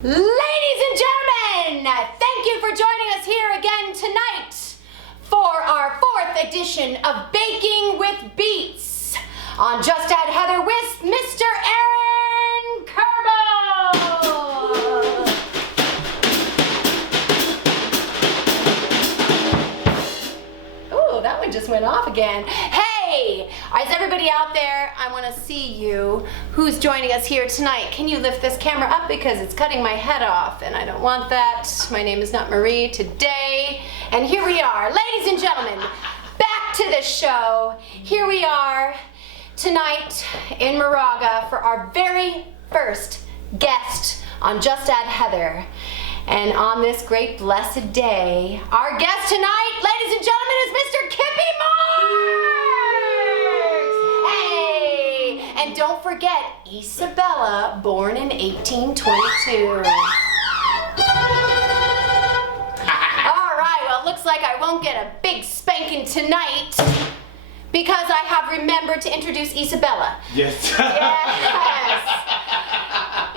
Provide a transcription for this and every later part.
Ladies and gentlemen, thank you for joining us here again tonight for our 4th edition of Baking with Beats on Just Add Heather with Mr. Aaron Kierbel. Ooh, that one just went off again. Hey, is everybody out there? I want to see you. Who's joining us here tonight? Can you lift this camera up because it's cutting my head off and I don't want that. My name is not Marie today. And here we are, ladies and gentlemen, back to the show. Here we are tonight in Moraga for our very first guest on Just Add Heather. And on this great blessed day, our guest tonight, ladies and gentlemen, is Mr. Kippy Marks! Hey! And don't forget, Isabella, born in 1822. All right, well, it looks like I won't get a big spanking tonight because I have remembered to introduce Isabella. Yes. Yes.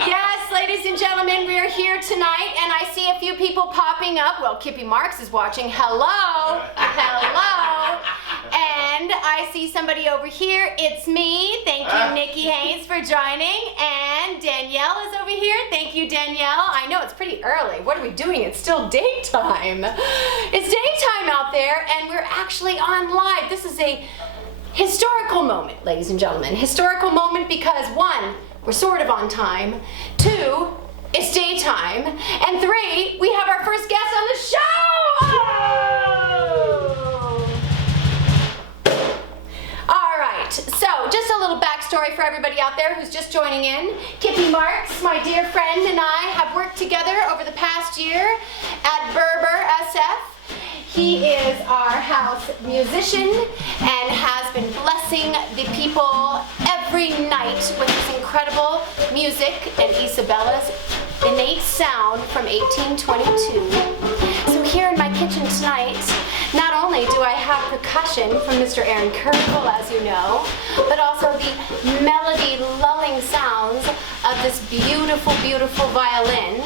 Yes, ladies and gentlemen, we are here tonight, and I see a few people popping up. Well, Kippy Marks is watching. Hello. Hello. And I see somebody over here. It's me. Thank you, Nikki Hayes, for joining. And Danielle is over here. Thank you, Danielle. I know it's pretty early. What are we doing? It's still daytime. It's daytime out there, and we're actually on live. This is a historical moment, ladies and gentlemen. Historical moment because, 1, we're sort of on time. 2, it's daytime. And 3, we have our first guest on the show! Oh! All right, so just a little backstory for everybody out there who's just joining in. Kippy Marks, my dear friend, and I have worked together over the past year at Berber SF. He is our house musician and has been blessing the people every night with his incredible music and Isabella's innate sound from 1822. So here in my kitchen tonight, not only do I have percussion from Mr. Aaron Kierbel, as you know, but also the melody lulling sounds of this beautiful, beautiful violin.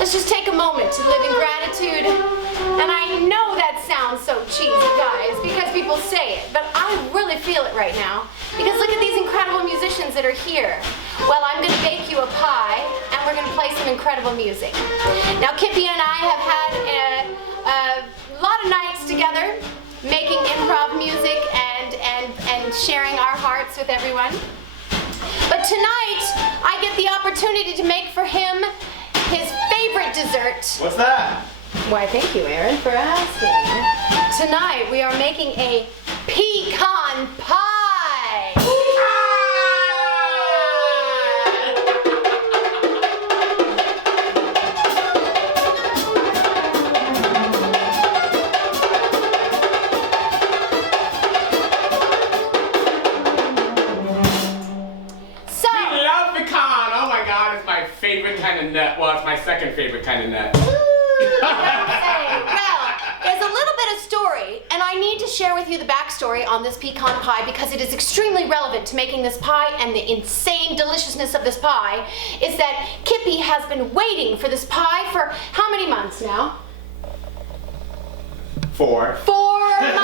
Let's just take a moment to live in gratitude. And I know that sounds so cheesy, guys, because people say it, but I really feel it right now. Because look at these incredible musicians that are here. Well, I'm going to bake you a pie, and we're going to play some incredible music. Now, Kippy and I have had a lot of nights together, making improv music and sharing our hearts with everyone. But tonight, I get the opportunity to make for him his favorite dessert. What's that? Why, thank you, Aaron, for asking. Tonight, we are making a pecan pie. Favorite kind of nut. Well, it's my second favorite kind of nut. Well, there's a little bit of story, and I need to share with you the backstory on this pecan pie because it is extremely relevant to making this pie, and the insane deliciousness of this pie is that Kippy has been waiting for this pie for how many months now? 4. 4 months!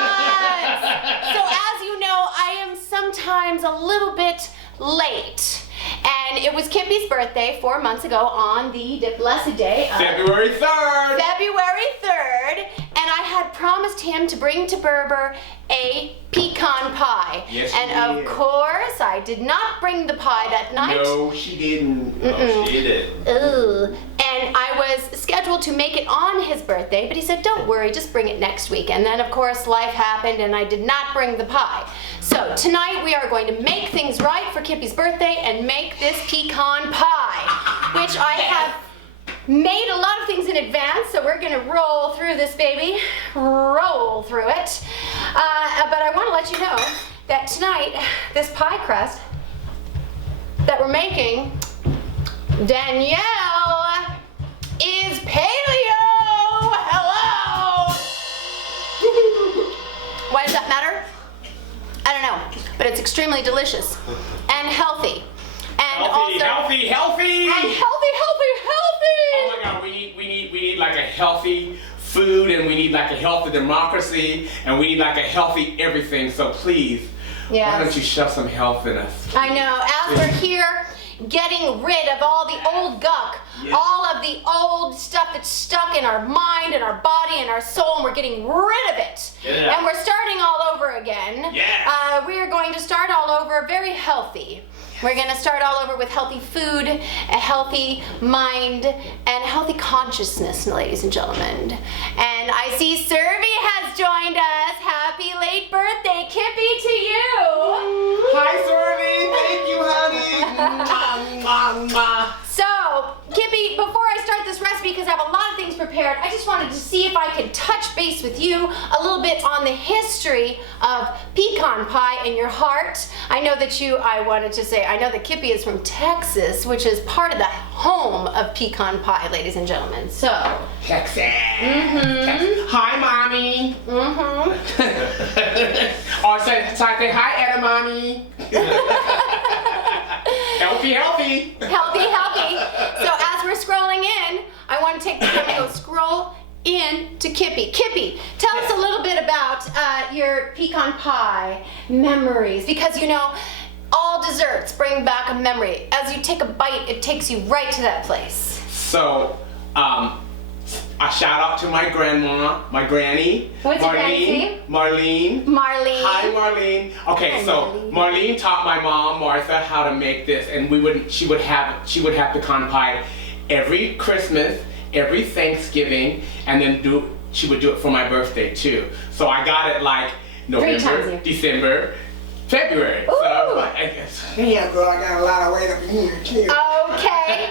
So as you know, I am sometimes a little bit late. And it was Kippy's birthday 4 months ago on the blessed day of February 3rd. February 3rd, and I had promised him to bring to Berber a pecan pie. Yes, and of course, I did not bring the pie that night. No, she didn't. No, she didn't. Ugh. And I was scheduled to make it on his birthday, but he said, don't worry, just bring it next week. And then, of course, life happened, and I did not bring the pie. So tonight we are going to make things right for Kippy's birthday and make this pecan pie, which I have made a lot of things in advance, so we're gonna roll through this baby, roll through it. But I wanna let you know that tonight, this pie crust that we're making, Danielle, is paleo. Hello. Why does that matter? I don't know, but it's extremely delicious and healthy. And Healthy. And healthy. Oh my God, we need like a healthy food, and we need like a healthy democracy, and we need like a healthy everything. So please, why don't you shove some health in us? I know. As we're here, getting rid of all the old gunk, all of the old stuff that's stuck in our mind and our body and our soul, and we're getting rid of it. And we're starting all over again. We are going to start all over very healthy. We're going to start all over with healthy food, a healthy mind, and a healthy consciousness, ladies and gentlemen. And I see Survey has joined us. Happy late birthday, Kippy, to you. Hi, Survey. Thank you, honey. So, Kippy, before I start this recipe, because I have a lot of things prepared, I just wanted to see if I could touch base with you a little bit on the history of pecan pie in your heart. I know that I know that Kippy is from Texas, which is part of the home of pecan pie, ladies and gentlemen. So, Texas. Texas. Hi, Mommy. Or say hi, Edamame. Healthy. So as we're scrolling in, I want to take the time to go scroll in to Kippy. Kippy, tell us a little bit about your pecan pie memories, because you know, all desserts bring back a memory. As you take a bite, it takes you right to that place. So, a shout out to my grandma, my granny. What's your granny's name? Marlene. Hi, Marlene. Okay, Hi, so Marlene taught my mom, Martha, how to make this, and she would have pecan pie every Christmas, every Thanksgiving, and then she would do it for my birthday too. So I got it like November, December, February. Ooh. So I guess. Yeah, girl, I got a lot of weight up in here too. Okay.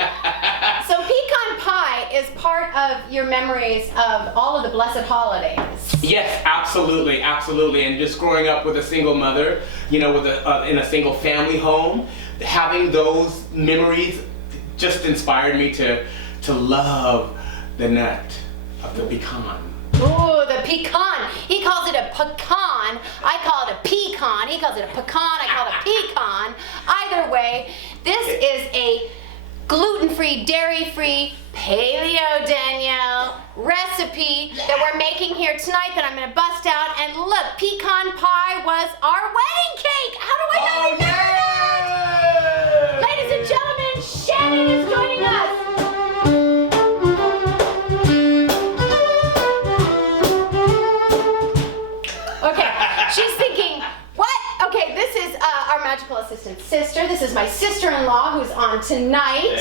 So pecan pie is part of your memories of all of the blessed holidays. Yes, absolutely. And just growing up with a single mother, you know, in a single family home, having those memories just inspired me to love the nut of the pecan. Ooh, the pecan. He calls it a pecan. I call it a pecan. He calls it a pecan. I call it a pecan. Either way, this is a gluten-free, dairy-free, paleo, Danielle, recipe that we're making here tonight that I'm going to bust out. And look, pecan pie was our wedding cake. How do I not remember that? Ladies and gentlemen, Shannon is joining us. She's thinking, what? Okay, this is our magical assistant sister. This is my sister-in-law who's on tonight.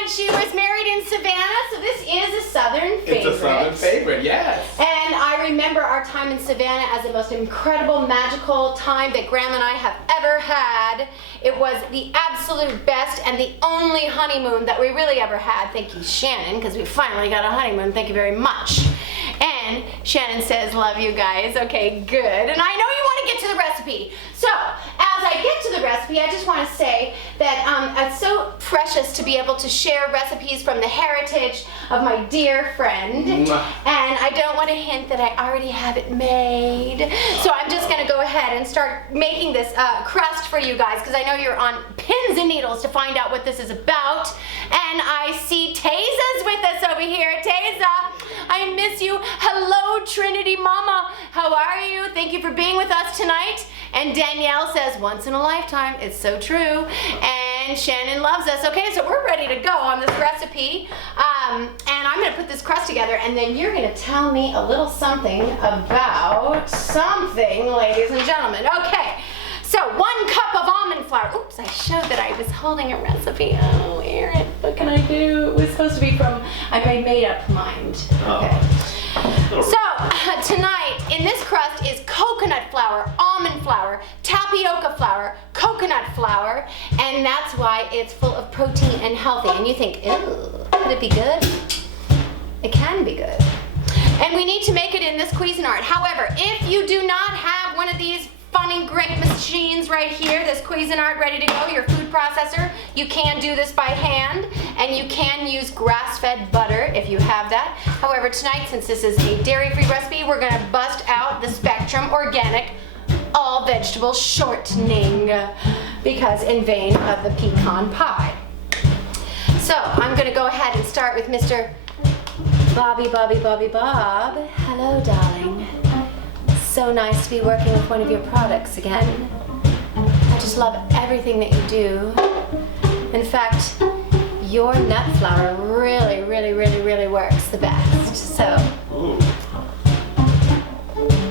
And she was married in Savannah, so this is a Southern favorite. It's a Southern favorite, yes. And I remember our time in Savannah as the most incredible, magical time that Graham and I have ever had. It was the absolute best and the only honeymoon that we really ever had. Thank you, Shannon, because we finally got a honeymoon. Thank you very much. And Shannon says, love you guys. Okay, good. And I know you want to get to the recipe. So, as I get to the recipe, I just want to say that it's so precious to be able to share recipes from the heritage of my dear friend. And I don't want to hint that I already have it made. So I'm just going to go ahead and start making this crust for you guys, because I know you're on pins and needles to find out what this is about. And I see Tayza's with us over here. Tayza, I miss you. Hello, Trinity Mama. How are you? Thank you for being with us tonight. And Danielle says, once in a lifetime. It's so true. And Shannon loves us. Okay, so we're ready to go on this recipe. And I'm going to put this crust together, and then you're going to tell me a little something about something, ladies and gentlemen. Okay. So 1 cup of almond flour. Oops, I showed that I was holding a recipe. Oh, Aaron, what can I do? It was supposed to be from my made-up mind. Okay. So tonight in this crust is coconut flour, almond flour, tapioca flour, coconut flour, and that's why it's full of protein and healthy. And you think, ew, could it be good? It can be good. And we need to make it in this Cuisinart. However, if you do not have one of these funny, great machines right here, this Cuisinart ready to go, your food processor, you can do this by hand, and you can use grass-fed butter if you have that. However, tonight, since this is a dairy-free recipe, we're gonna bust out the Spectrum Organic all vegetable shortening because in vein of the pecan pie. So I'm gonna go ahead and start with Mr. Bob. Hello, darling. So nice to be working with one of your products again. I just love everything that you do. In fact, your nut flour really works the best. So,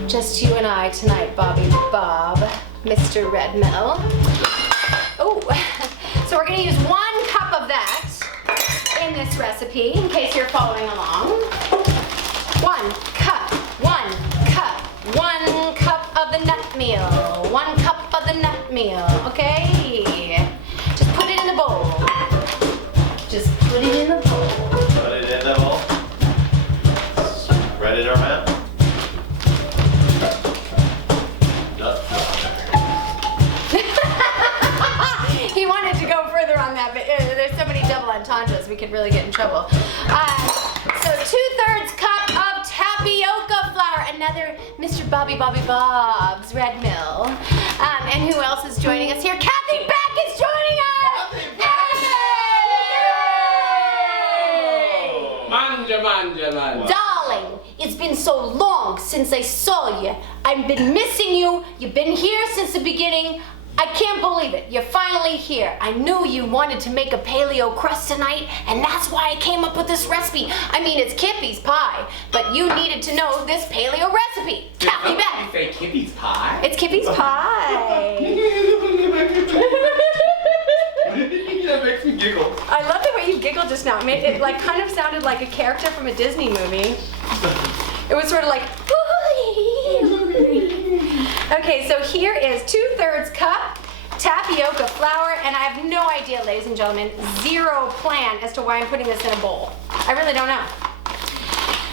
just you and I tonight, Bob, Mr. Redmill. Oh, so we're gonna use 1 cup of that in this recipe, in case you're following along. 1 cup of the nut meal. 1 cup of the nut meal, okay? Just put it in the bowl. Just put it in the bowl. Put it in the bowl. Spread it around. Nut flour. He wanted to go further on that, but there's so many double entendres we could really get in trouble. So 2/3 cup of tapioca flour, another Mr. Bob's Red Mill. And who else is joining us here? Kathy Beck is joining us! Manja. Darling, it's been so long since I saw you. I've been missing you. You've been here since the beginning. I can't believe it. You're finally here. I knew you wanted to make a paleo crust tonight, and that's why I came up with this recipe. I mean, it's Kippy's pie, but you needed to know this paleo recipe. Kathy Beck. You say Kippy's pie? It's Kippy's pie. That makes me giggle. I love the way you giggled just now. It like kind of sounded like a character from a Disney movie. It was sort of like. Okay, so here is 2/3 cup tapioca flour, and I have no idea, ladies and gentlemen, zero plan as to why I'm putting this in a bowl. I really don't know.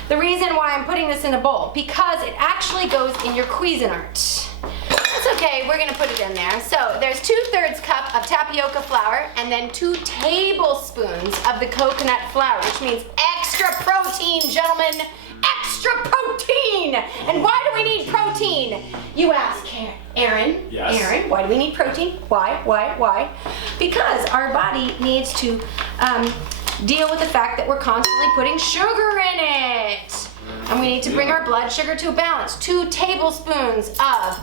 The reason why I'm putting this in a bowl, because it actually goes in your Cuisinart. That's okay, we're gonna put it in there. So there's 2/3 cup of tapioca flour and then 2 tablespoons of the coconut flour, which means extra protein, gentlemen, extra protein. And why do we need protein? You ask, Aaron. Yes. Aaron, why do we need protein? Why? Because our body needs to deal with the fact that we're constantly putting sugar in it. And we need to bring our blood sugar to a balance. 2 tablespoons of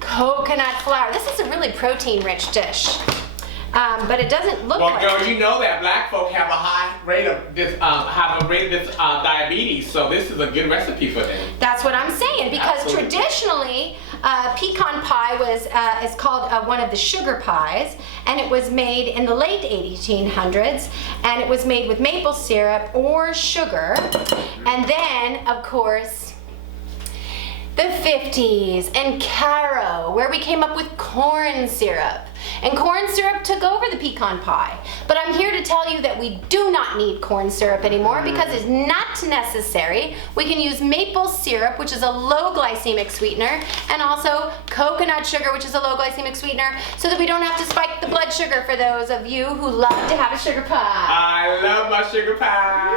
coconut flour. This is a really protein-rich dish, but it doesn't look like. Well, girl, you know that black folk have a high rate of this, diabetes, so this is a good recipe for them. That's what I'm saying, because Absolutely. traditionally, pecan pie is called one of the sugar pies, and it was made in the late 1800s, and it was made with maple syrup or sugar, and then, of course, the 50s and Caro, where we came up with corn syrup. And corn syrup took over the pecan pie. But I'm here to tell you that we do not need corn syrup anymore because it's not necessary. We can use maple syrup, which is a low glycemic sweetener, and also coconut sugar, which is a low glycemic sweetener, so that we don't have to spike the blood sugar for those of you who love to have a sugar pie. I love my sugar pie.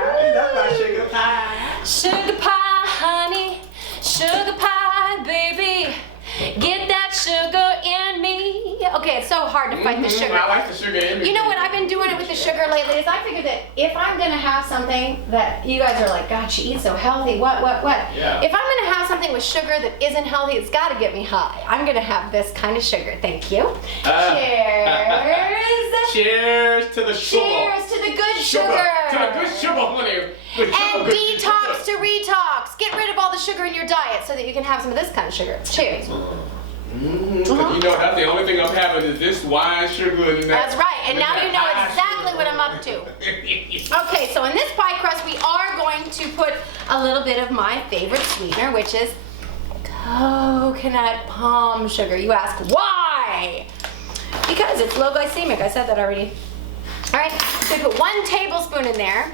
Sugar pie, honey. Sugar pie, baby, get that sugar in me. Okay, it's so hard to fight the sugar. I like the sugar in me. You know what I've been doing it with the sugar lately is I figured that if I'm gonna have something that you guys are like, God, she eats so healthy, what? Yeah. If I'm gonna have something with sugar that isn't healthy, it's gotta get me high. I'm gonna have this kind of sugar, thank you. Cheers. Cheers to the sugar. Cheers to the good sugar. To the good sugar, honey. And detox to retox. Get rid of all the sugar in your diet so that you can have some of this kind of sugar. Cheers. You know, that's the only thing I'm having is this wine, sugar, and that. That's right, and now you know exactly what I'm up to. Okay, so in this pie crust, we are going to put a little bit of my favorite sweetener, which is coconut palm sugar. You ask, why? Because it's low glycemic. I said that already. All right, so we put 1 tablespoon in there.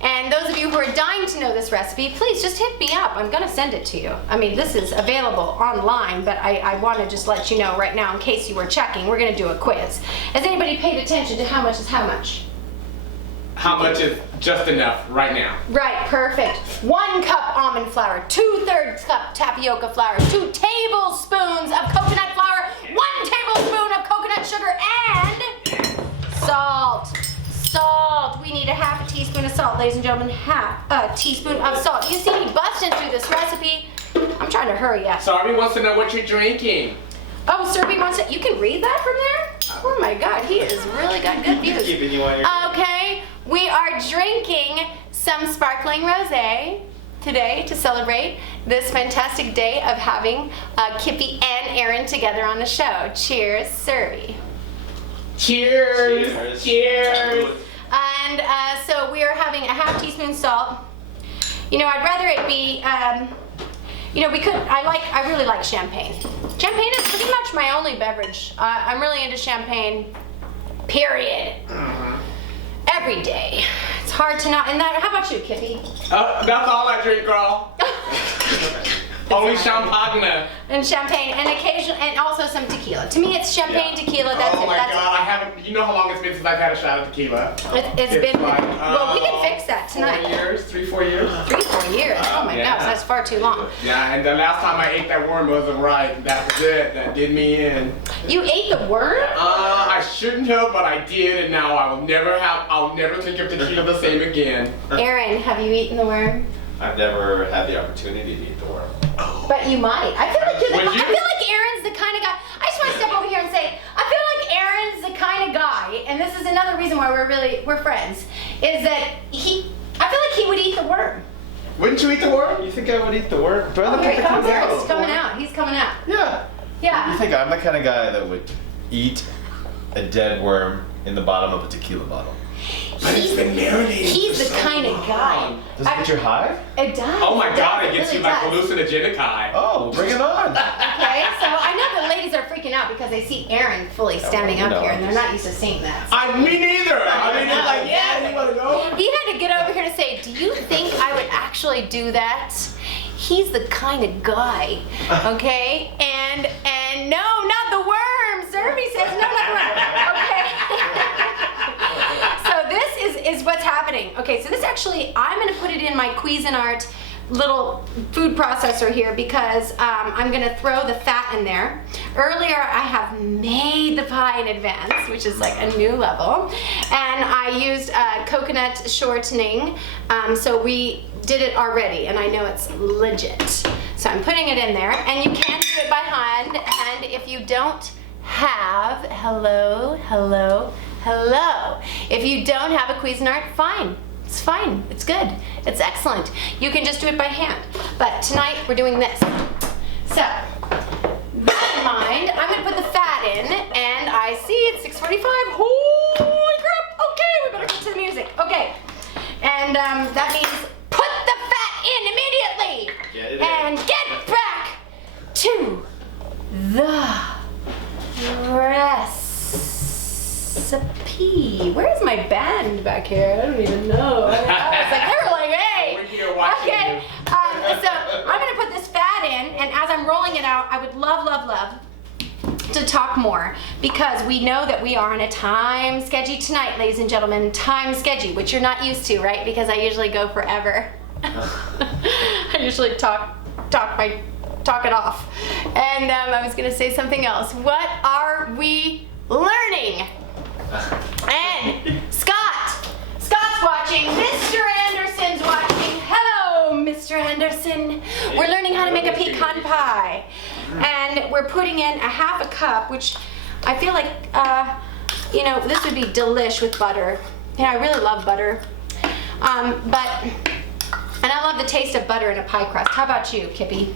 And those of you who are dying to know this recipe, please just hit me up. I'm gonna send it to you. I mean, this is available online, but I wanna just let you know right now in case you were checking, we're gonna do a quiz. Has anybody paid attention to how much is how much? how much is just enough right now? Right, perfect. 1 cup almond flour, 2/3 cup tapioca flour, 2 tablespoons of coconut flour, 1 tablespoon of coconut sugar, and salt. Salt. We need a 1/2 teaspoon of salt, ladies and gentlemen. 1/2 teaspoon of salt. You see me busting through this recipe. I'm trying to hurry up. Sarvi wants to know what you're drinking. Oh, Serby wants it. You can read that from there? Oh my God, he has really got good views. Keeping you on your. Okay, we are drinking some sparkling rosé today to celebrate this fantastic day of having Kippy and Aaron together on the show. Cheers, Serby. Cheers. Cheers. Cheers. And so we are having a 1/2 teaspoon salt. You know, I'd rather it be, you know, I really like champagne. Champagne is pretty much my only beverage. I'm really into champagne, period. Every day. It's hard to not, and that, how about you, Kippy? That's all I drink, girl. Only champagne. And champagne, and occasionally, and also some tequila. To me, it's champagne, tequila, that's Oh it. my That's God, I haven't, you know how long it's been since I've had a shot of tequila? It's been, like, well, we can fix that tonight. 4 years, 3-4 years. 3-4 years, oh my Yeah. gosh, that's far too long. Yeah, and the last time I ate that worm wasn't right. That was it, that did me in. You ate the worm? I shouldn't have, but I did, and now I'll never think of tequila the same again. Aaron, have you eaten the worm? I've never had the opportunity to eat the worm. But you might. I feel like Would you? I feel like Aaron's the kind of guy. I just want to step over here and say, I feel like Aaron's the kind of guy, and this is another reason why we're friends, is that I feel like he would eat the worm. Wouldn't you eat the worm? You think I would eat the worm? Do I Oh, look here like he the comes. kind of guy? He's coming out. He's coming out. Yeah. Yeah. You think I'm the kind of guy that would eat a dead worm in the bottom of a tequila bottle? But it's been marinated He's for the so kind of guy. long. Does it get you high? It does. Oh my God, it does. gets you really like does. hallucinogenic high. Oh, bring it on. Okay, so I know the ladies are freaking out because they see Aaron fully standing up no, here, and they're not used to seeing that. Me neither. I mean, it's like, yeah, you wanna go? He had to get over here to say, do you think I would actually do that? He's the kind of guy, okay? And no, not the worm. Serby says no, not the worm. Okay. So this is what's happening. Okay, so this actually, I'm gonna put it in my Cuisinart little food processor here because I'm gonna throw the fat in there. Earlier I have made the pie in advance, which is like a new level, and I used coconut shortening, so we did it already and I know it's legit. So I'm putting it in there, and you can do it by hand, and if you don't have, hello, if you don't have a Cuisinart, fine. It's fine, it's good, it's excellent. You can just do it by hand. But tonight we're doing this. So, that in mind, I'm gonna put the fat in, and I see it's 6:45. Holy crap, okay, we better get to the music. Okay, and that means put the fat in immediately. Get it in. And get back to the recipe. Where's my band back here? I don't even know. I was like, they were like, hey. We're here watching Okay. you. So I'm gonna put this fat in, and as I'm rolling it out, I would love to talk more, because we know that we are on a time schedule tonight, ladies and gentlemen. Time schedule, which you're not used to, right? Because I usually go forever. I usually talk it off. And I was gonna say something else. What are we learning? And Scott's watching. Mr. Anderson's watching. Hello, Mr. Anderson. We're learning how to make a pecan pie. And we're putting in a 1/2 cup, which I feel like, you know, this would be delish with butter. Yeah, I really love butter. And I love the taste of butter in a pie crust. How about you, Kippy?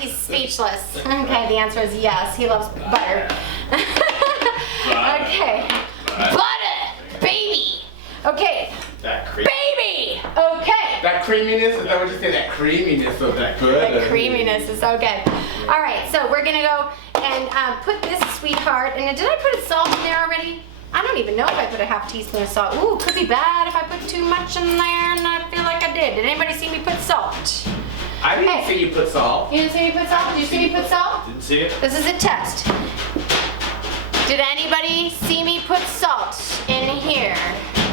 He's speechless. Okay, the answer is yes. He loves butter. Okay. Butter, baby. Okay. That cream. Baby. Okay. That creaminess, is that what you say? That creaminess of that good. The creaminess is so good. All right, so we're gonna go and put this sweetheart. And did I put salt in there already? I don't even know if I put a 1/2 teaspoon of salt. Ooh, could be bad if I put too much in there, and I feel like I did. Did anybody see me put salt? I didn't Hey. see you put salt. You didn't see me put salt? Did you see me put salt? Didn't see it? This is a test. Did anybody see me put salt in here?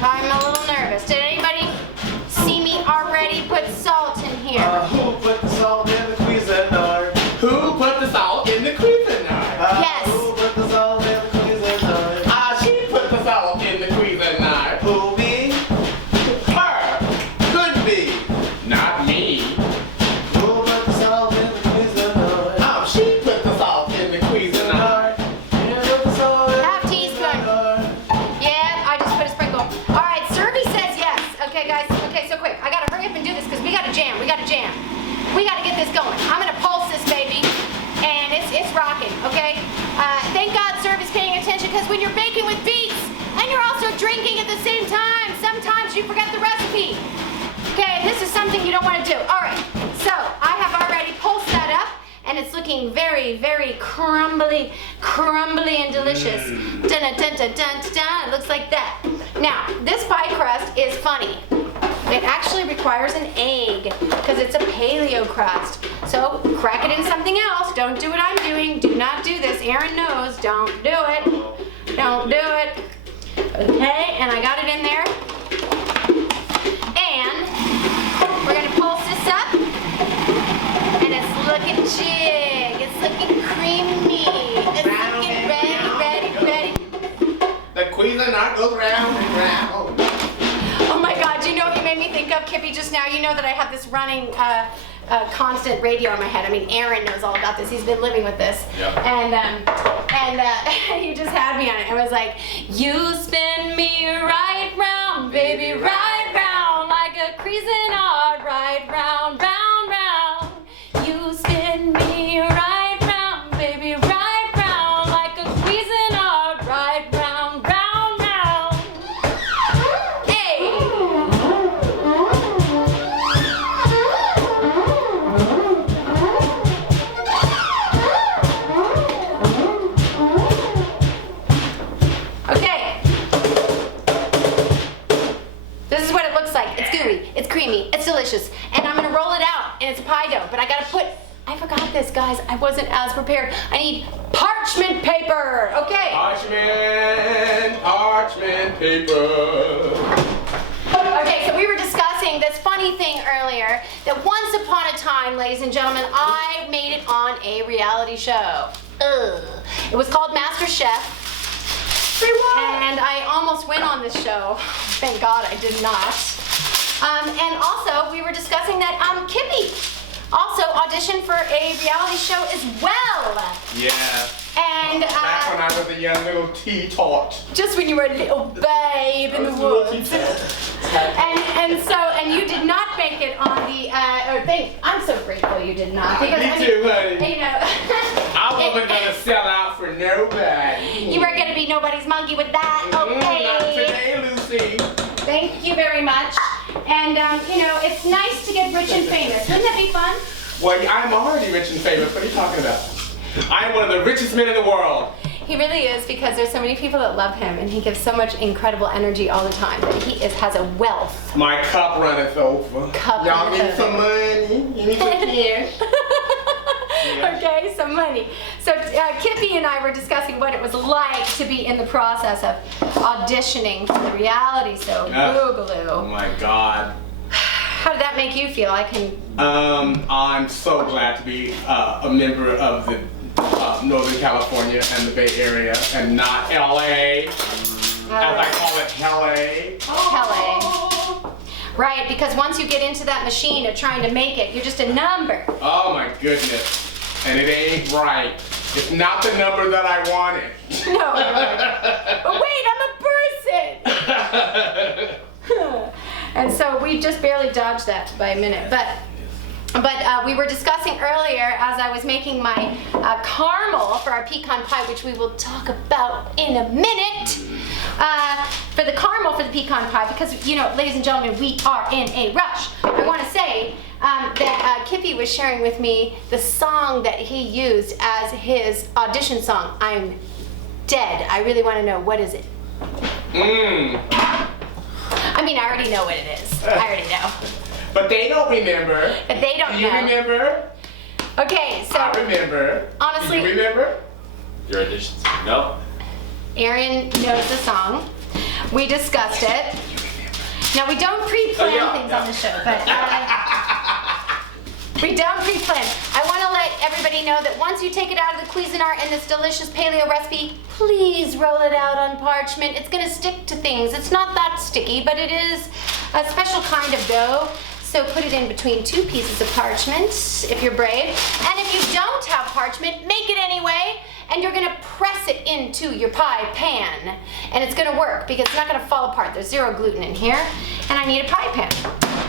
I'm a little nervous. Did anybody see me already put salt in here? Who put the salt in the Cuisinart? Who put the salt in the Cuisinart? Yes. Who put the salt in the Cuisinart? She put the salt in the Cuisinart. Who, me? Her. Could be. Not me. Who put the salt in the Cuisinart? She put the salt in the Cuisinart. Yeah, put the salt in Half the teaspoon. Cuisinart. Yeah, I just put a sprinkle. All right, Serby says yes. Okay, guys. Okay, so quick. I gotta hurry up and do this because we gotta jam. We gotta jam. We gotta get this going. I'm gonna pulse this baby, and it's rocking. Okay. Thank God Serby's paying attention because when you're baking with beets and you're also drinking at the same time, sometimes you forget the recipe. Okay, this is something you don't want to do. All right. So I have already pulsed that up. And it's looking very, very crumbly and delicious. Dun, dun, dun, dun, dun, dun. It looks like that. Now, this pie crust is funny. It actually requires an egg because it's a paleo crust. So crack it in something else. Don't do what I'm doing. Do not do this. Aaron knows. Don't do it. Don't do it. Okay, and I got it in there. And we're gonna pulse this up. And it's looking jig. It's looking creamy. It's looking ready. The Cuisinart goes round and round. Oh my God, you know what you made me think of, Kippy, just now? You know that I have this running constant radio in my head. I mean, Aaron knows all about this. He's been living with this. Yep. And he just had me on it. It was like, you spin me right round, baby, right round, like a Cuisinart, right round, round, round. You spin me right round, baby, right round, like a Cuisinart, right round, round, round. Hey! Okay. This is what it looks like. It's gooey, it's creamy, it's delicious. And I'm gonna roll it out, and it's a pie dough. But I forgot this, guys. I wasn't as prepared. I need parchment paper, okay? Parchment paper. Okay, so we were discussing this funny thing earlier, that once upon a time, ladies and gentlemen, I made it on a reality show. Ugh. It was called Master Chef. And I almost went on this show. Thank God I did not. And also, we were discussing that Kippy also auditioned for a reality show as well. Yeah. And Back when I was a young little tea-tot. just when you were a little babe in the woods. And you did not make it on the, I'm so grateful you did not. Because, Me too, honey. You know. I wasn't gonna sell out for nobody. You weren't gonna be nobody's monkey with that, okay? Not today, Lucy. Thank you very much. And, you know, it's nice to get rich and famous. Wouldn't that be fun? Well, I'm already rich and famous. What are you talking about? I'm one of the richest men in the world. He really is, because there's so many people that love him, and he gives so much incredible energy all the time. That he has a wealth. My cup runneth over. Cup Y'all runneth need some money? You need some cash? Okay, some money. So Kippy and I were discussing what it was like to be in the process of auditioning for the reality show, Oh Boogaloo. my God. How did that make you feel? I'm so glad to be a member of the Northern California and the Bay Area, and not LA, as I call it, LA. LA. Right, because once you get into that machine of trying to make it, you're just a number. Oh my goodness. And it ain't right. It's not the number that I wanted. No. But wait, I'm a person. And so we just barely dodged that by a minute. But we were discussing earlier, as I was making my caramel for our pecan pie, which we will talk about in a minute, for the caramel for the pecan pie, because, you know, ladies and gentlemen, we are in a rush. I want to say that Kippy was sharing with me the song that he used as his audition song, I'm Dead. I really want to know, what is it? I mean, I already know what it is. I already know. But they don't remember. But they don't Do you know. remember? Okay, so I remember. honestly, Do you remember? Your auditions? No? Aaron knows the song. We discussed it. Now, we don't pre-plan things on the show, but we don't pre-plan. I want to let everybody know that once you take it out of the Cuisinart and this delicious paleo recipe, please roll it out on parchment. It's going to stick to things. It's not that sticky, but it is a special kind of dough. So put it in between 2 pieces of parchment if you're brave. And if you don't have parchment, make it anyway. And you're gonna press it into your pie pan. And it's gonna work because it's not gonna fall apart. There's 0 gluten in here. And I need a pie pan.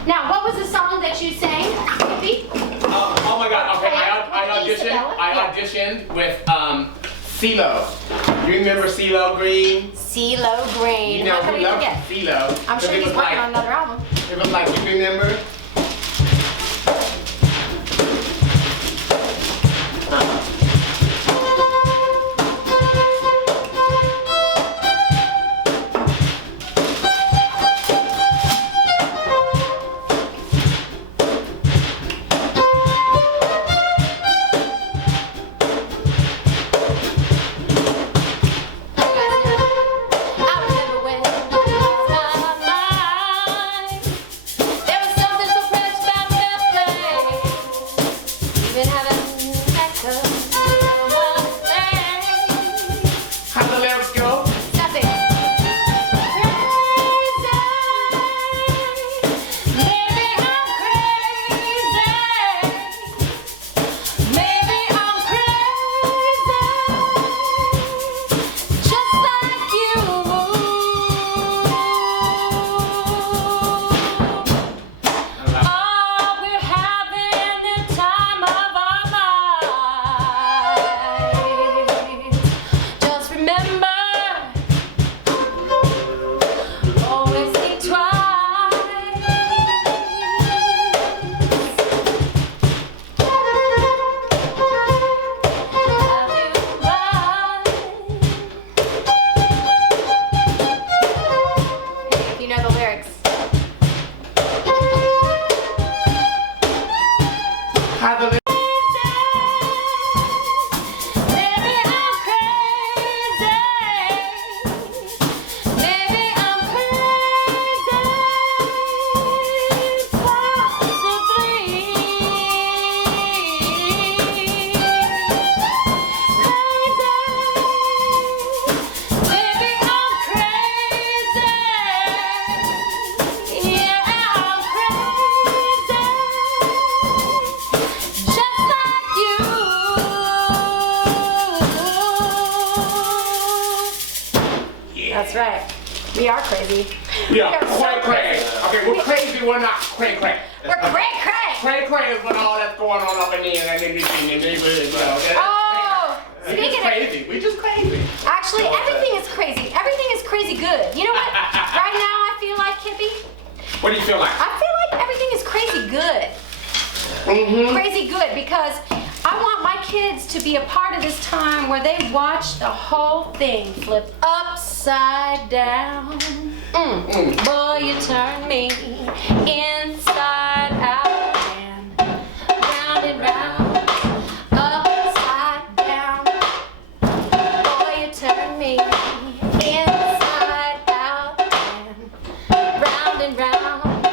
Now, what was the song that you sang, Kippy? Oh my God, okay, I auditioned with CeeLo. You remember CeeLo Green? CeeLo Green. You know, How could we we love forget? CeeLo. I'm sure he's working on another album. It was like, you remember? That's right. We are crazy. We are cray-cray. Okay, we're crazy, we're not cray-cray. We're cray-cray. Cray-cray is when all that's going on up in the and in the neighborhood. Oh, speaking of crazy. We just crazy. Actually, everything is crazy. Everything is crazy good. You know what? Right now, I feel like, Kippy. What do you feel like? I feel like everything is crazy good. Crazy good because I want my kids to be a part of this time where they watch the whole thing flip upside down. Boy, you turn me inside out and round and round, upside down. Boy, you turn me inside out and round and round,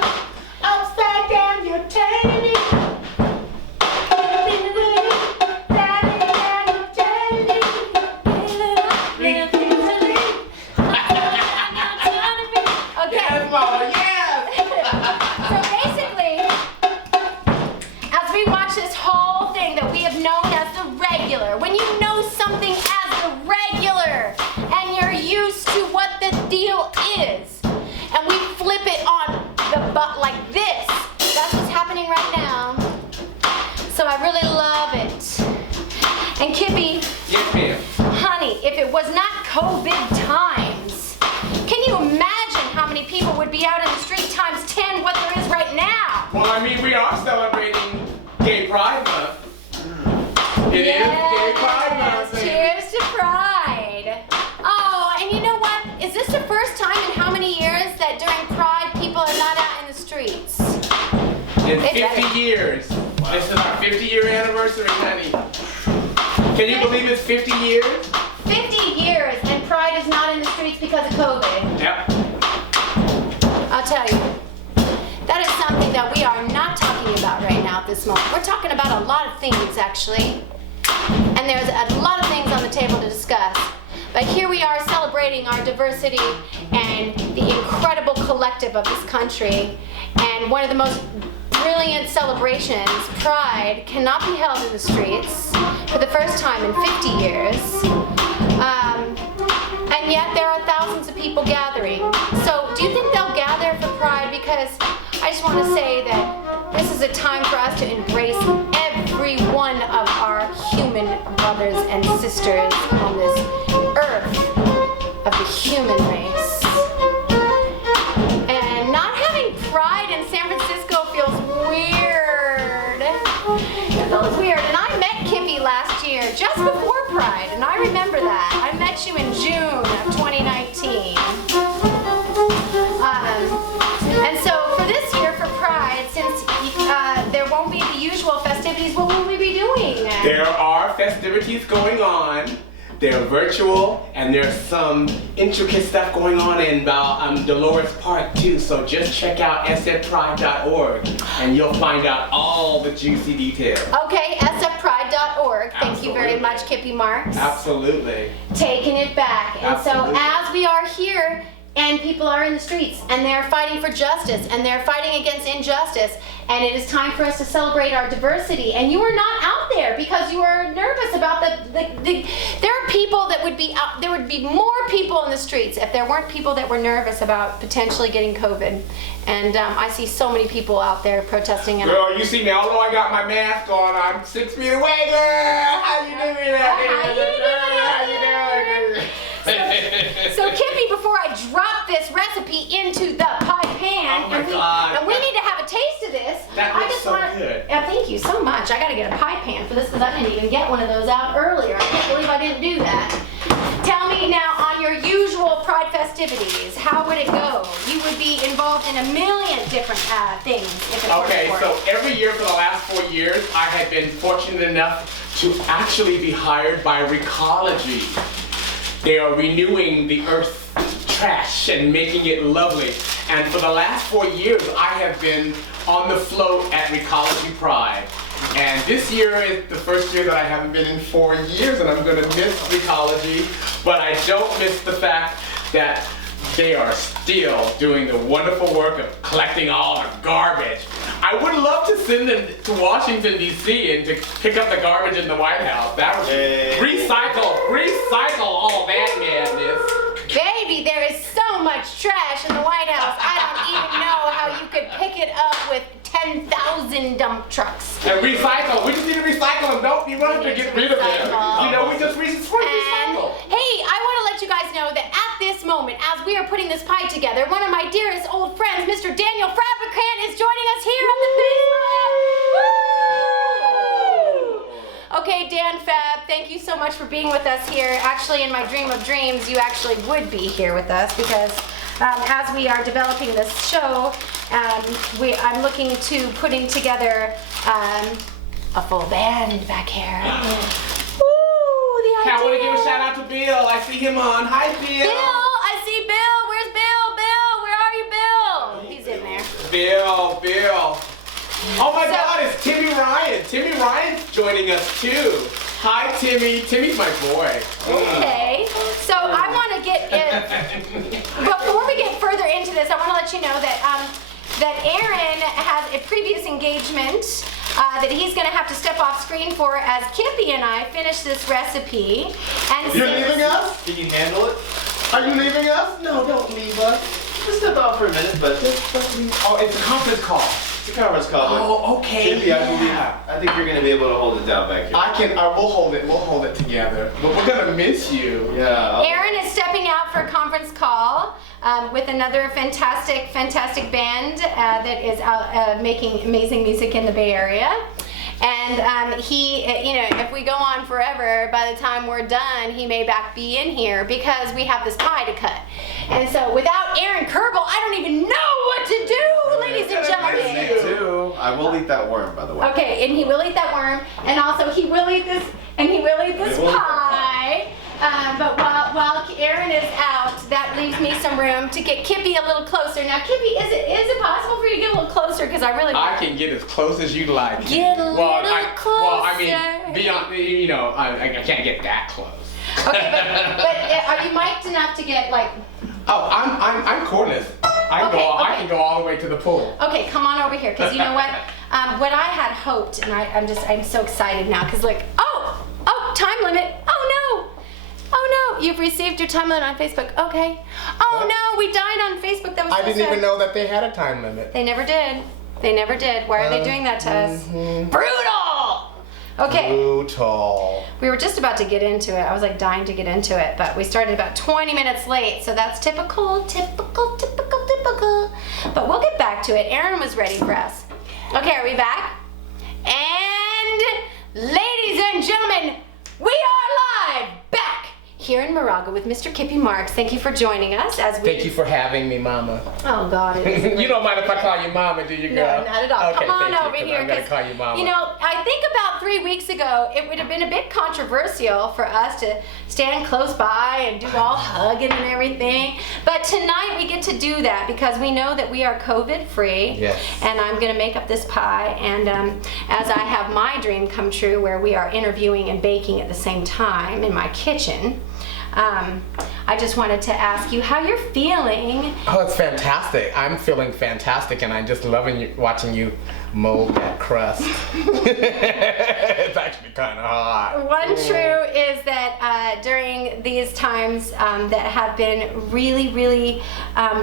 upside down. You turn me. When you know something as the regular and you're used to what the deal is, and we flip it on the butt like this, that's what's happening right now. So I really love it. And Kippy, yes, ma'am. Honey, if it was not COVID times, can you imagine how many people would be out in the street times 10 what there is right now? Well, I mean, we are celebrating Gay Pride Month. It is Gay Pride Month. Cheers to Pride. Oh, and you know what? Is this the first time in how many years that during Pride people are not out in the streets? In 50 years. This is our 50-year anniversary, honey. Can you believe it's 50 years? 50 years and Pride is not in the streets because of COVID. Yep. I'll tell you, that is something that we are not talking about right now at this moment. We're talking about a lot of things, actually. And there's a lot of things on the table to discuss. But here we are celebrating our diversity and the incredible collective of this country. And one of the most brilliant celebrations, Pride, cannot be held in the streets for the first time in 50 years. And yet there are thousands of people gathering. So do you think they'll gather for Pride? Because I just want to say that this is a time for us to embrace every one of our human brothers and sisters on this earth of the human race. And not having Pride in San Francisco feels weird. It feels weird. And I met Kippy last year, just before Pride, and I remember that. I met you in June of 2019. And so for this year, for Pride, since there won't be the usual festivities, what will we be doing? There are festivities going on. They're virtual, and there's some intricate stuff going on in Dolores Park too. So just check out sfpride.org, and you'll find out all the juicy details. Okay, sfpride.org. Thank you very much, Kippy Marks. Absolutely. Taking it back. And Absolutely. so as we are here, and people are in the streets, and they're fighting for justice, and they're fighting against injustice, and it is time for us to celebrate our diversity. And you are not out there because you are nervous about there are people that would be out, there would be more people in the streets if there weren't people that were nervous about potentially getting COVID. And I see so many people out there protesting. And Girl, you see me, although I got my mask on, I'm 6 feet away, girl. How you doing? How you doing? So Kippy, before I drop this recipe into the pie pan, Oh my God. and we need to have a taste of this. That I looks just so wanna, good. Yeah, thank you so much. I gotta get a pie pan for this because I didn't even get one of those out earlier. I can't believe I didn't do that. Tell me now, on your usual Pride festivities, how would it go? You would be involved in a million different things if it weren't Okay, for so it. every year for the last 4 years, I have been fortunate enough to actually be hired by Recology. They are renewing the earth's trash and making it lovely. And for the last 4 years, I have been on the float at Recology Pride. And this year is the first year that I haven't been in 4 years, and I'm gonna miss Recology, but I don't miss the fact that they are still doing the wonderful work of collecting all the garbage. I would love to send them to Washington, D.C. and to pick up the garbage in the White House. That would recycle all that madness. Baby, there is so much trash in the White House. I don't even know how you could pick it up with 10,000 dump trucks. And recycle. We just need to recycle them. Don't you don't have to get rid of them. Recycle. You know, we just recycle. Hey, I want to let you guys know that at this moment, as we are putting this pie together, one of my dearest old friends, Mr. Daniel Fabricant, is joining us here at the Facebook. Okay, Dan Fab, thank you so much for being with us here. Actually, in my dream of dreams, you actually would be here with us because as we are developing this show, I'm looking to putting together a full band back here. Ooh, the idea. I want to give a shout out to Bill. I see him on. Hi, Bill. Bill, I see Bill. Where's Bill? Bill, where are you, Bill? He's in there. Bill. Oh my God, it's Timmy Ryan. Timmy Ryan's joining us too. Hi, Timmy. Timmy's my boy. Okay, so I want to get in. Before we get further into this, I want to let you know that Aaron has a previous engagement that he's going to have to step off screen for as Kippy and I finish this recipe. And You're leaving us? Can you handle it? Are you leaving us? No, don't leave us. Just step out for a minute, but Oh, it's a conference call. it's a conference call. Oh, okay. Kippy, I think you're gonna be able to hold it down back here. I can. We'll hold it. We'll hold it together. But we're gonna miss you. Yeah. Aaron is stepping out for a conference call with another fantastic band that is out making amazing music in the Bay Area. And he, if we go on forever, by the time we're done, he may be in here because we have this pie to cut. And so without Aaron Kierbel, I don't even know what to do, ladies and Me gentlemen. too. I will eat that worm, by the way. Okay, and he will eat that worm, and also he will eat this, pie. But while Aaron is out, that leaves me some room to get Kippy a little closer. Now, Kippy, is it possible for you to get a little closer? Because I really I can get as close as you like. Get a little closer. Well, I mean, beyond, I can't get that close. Okay, but are you mic'd enough to get like? Oh, I'm cordless. I can go all the way to the pool. Okay, come on over here, because you know what? What I had hoped, and I'm so excited now, because like, time limit. Oh no, you've received your time limit on Facebook. Okay. Oh What? no, we died on Facebook. That was so I didn't sad. even know that they had a time limit. They never did. Why are they doing that to us? Brutal! Okay. Brutal. We were just about to get into it. I was like dying to get into it, but we started about 20 minutes late, so that's typical. But we'll get back to it. Aaron was ready for us. Okay, are we back? And ladies and gentlemen, we are live back here in Moraga with Mr. Kippy Marks. Thank you for joining us as we... Thank you for having me, Mama. Oh God, it is. You don't mind if I call you Mama, do you, girl? No, not at all. Okay, Come on thank you, over 'cause here. I'm gonna call you Mama. You know, I think about 3 weeks ago, it would have been a bit controversial for us to stand close by and do all hugging and everything. But tonight we get to do that because we know that we are COVID free. Yes. And I'm gonna make up this pie. And as I have my dream come true where we are interviewing and baking at the same time in my kitchen, I just wanted to ask you how you're feeling. Oh, it's fantastic. I'm feeling fantastic, and I'm just loving watching you mold that crust. It's actually kind of hot. One true is that during these times that have been really, really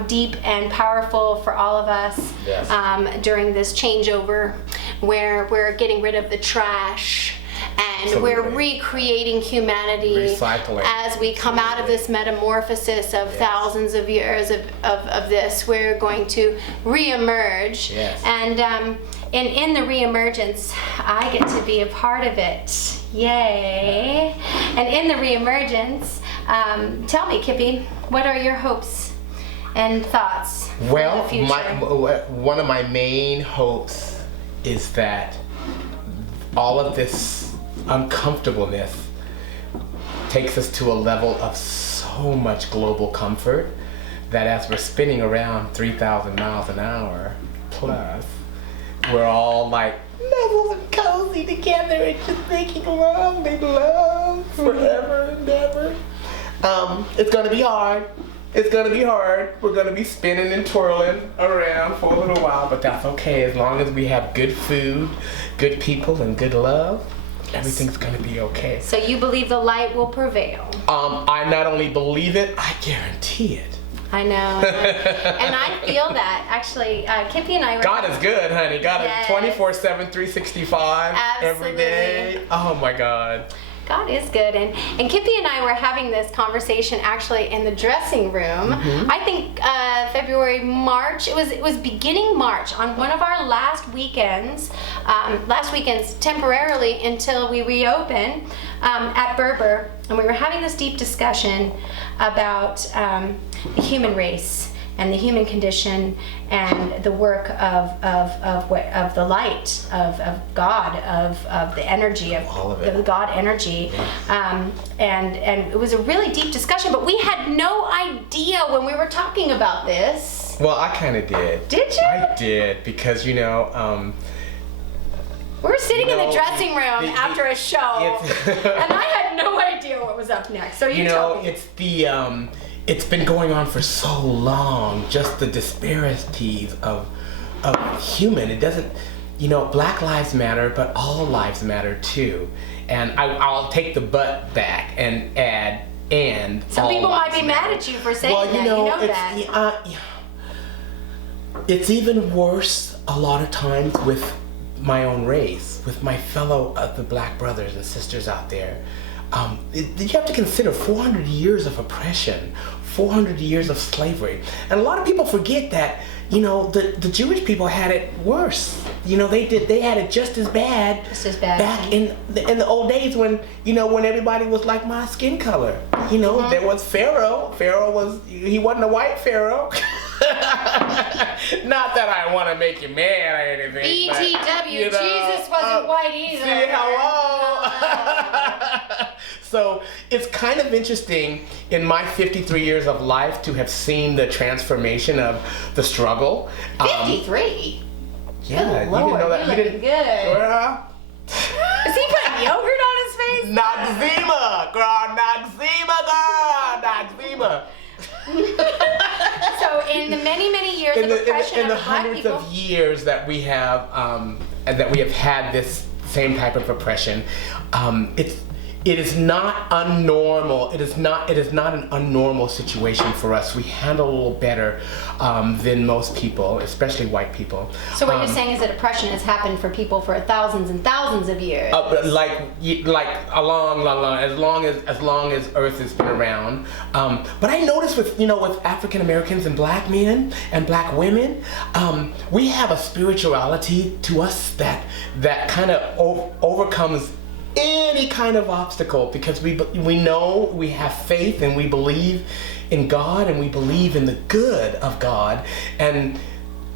deep and powerful for all of us, Yes. During this changeover where we're getting rid of the trash, and Absolutely. we're recreating humanity Recycling. as we come out of this metamorphosis of thousands of years of this. We're going to reemerge, Yes. and in the reemergence, I get to be a part of it. Yay! And in the reemergence, tell me, Kippy, what are your hopes and thoughts for Well, the future? one of my main hopes is that all of this uncomfortableness takes us to a level of so much global comfort that as we're spinning around 3,000 miles an hour plus, we're all like nuzzles and cozy together and just making love forever and ever. It's gonna be hard. It's gonna be hard. We're gonna be spinning and twirling around for a little while, but that's okay as long as we have good food, good people, and good love. Everything's gonna be okay. So you believe the light will prevail? I not only believe it, I guarantee it. I know, and I feel that actually. Kippy and I were. God is good, honey. God Yes. is 24/7, 365 every day. Absolutely. Oh my God. God is good, and Kippy and I were having this conversation actually in the dressing room. Mm-hmm. I think February, March. It was beginning March on one of our last weekends. Temporarily until we reopen at Berber, and we were having this deep discussion about the human race and the human condition and the work of the light of God, of the energy of All of it. the God energy, and it was a really deep discussion. But we had no idea when we were talking about this. Well, I kind of did. Did you? I did because We were sitting in the dressing room after a show, and I had no idea what was up next. So you tell me. it's it's been going on for so long. Just the disparities of human. It doesn't. Black lives matter, but all lives matter too. And I'll take the but back and add and. Some all people might lives be matter. mad at you for saying Well, that. You know that. It's even worse a lot of times with my own race, with my fellow the black brothers and sisters out there. You have to consider 400 years of oppression, 400 years of slavery. And a lot of people forget that, the Jewish people had it worse. They had it just as bad. Just as bad. Back in the old days when everybody was like my skin color. There was Pharaoh. He wasn't a white Pharaoh. Not that I want to make you mad or anything. BTW, Jesus wasn't white either. See, hello. So it's kind of interesting in my 53 years of life to have seen the transformation of the struggle. 53? Yeah, Good Lord, you didn't know that. you're looking good. Girl. Is he putting yogurt on his face? Noxzema, girl, Noxzema. So in the many, many years of oppression in the of black hundreds people, of years that we have had this same type of oppression, it is not unnormal. It is not an unnormal situation for us. We handle a little better than most people, especially white people. so what you're saying is that oppression has happened for people for thousands and thousands of years. Like a long, as long as Earth has been around. But I noticed with African Americans and black men and black women, we have a spirituality to us that kind of overcomes any kind of obstacle, because we know, we have faith, and we believe in God, and we believe in the good of God. And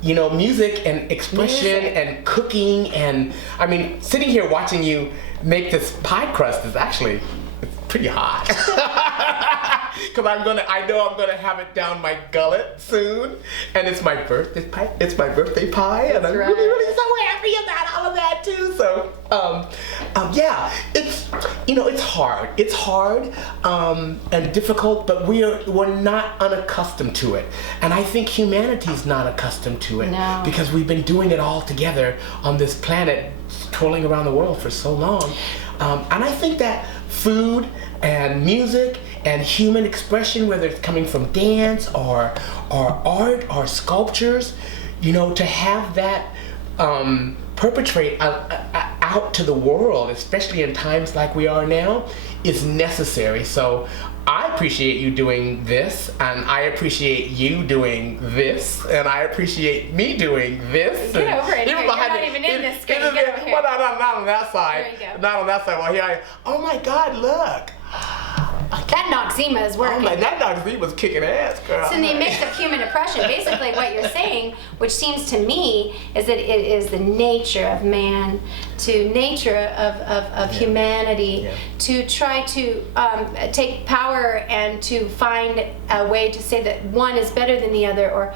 music and expression and cooking, and I mean, sitting here watching you make this pie crust is actually pretty hot. Because I know I'm gonna have it down my gullet soon, and it's my birthday pie. It's my birthday pie, and I'm really so happy about all of that too. So, yeah, it's hard. It's hard and difficult, but we're not unaccustomed to it, and I think humanity's not accustomed to it because we've been doing it all together on this planet, twirling around the world for so long, and I think that food and music and human expression, whether it's coming from dance or art or sculptures, to have that perpetrate out to the world, especially in times like we are now, is necessary. So I appreciate you doing this, and I appreciate you doing this, and I appreciate me doing this. Get over it. You're not even in this screen. Get over here. Well, not on that side. There you go. Not on that side. Well, here I am. Oh my God, look. That Noxzema is working. That Noxzema's kicking ass, girl. So in the midst of human oppression, basically what you're saying, which seems to me, is that it is the nature of man, to nature of humanity, to try to take power and to find a way to say that one is better than the other, or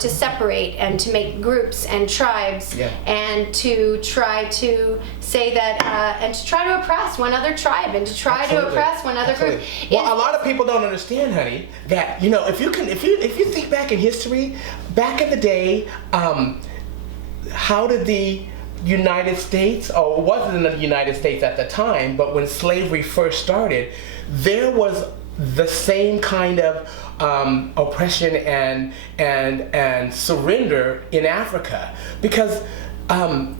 to separate and to make groups and tribes, and to try to say that and to try to oppress one other tribe and to try to oppress one other group. Well, a lot of people don't understand, honey, that if you think back in history, back in the day, how did the United States, or it wasn't the United States at the time, but when slavery first started, there was the same kind of oppression and surrender in Africa, because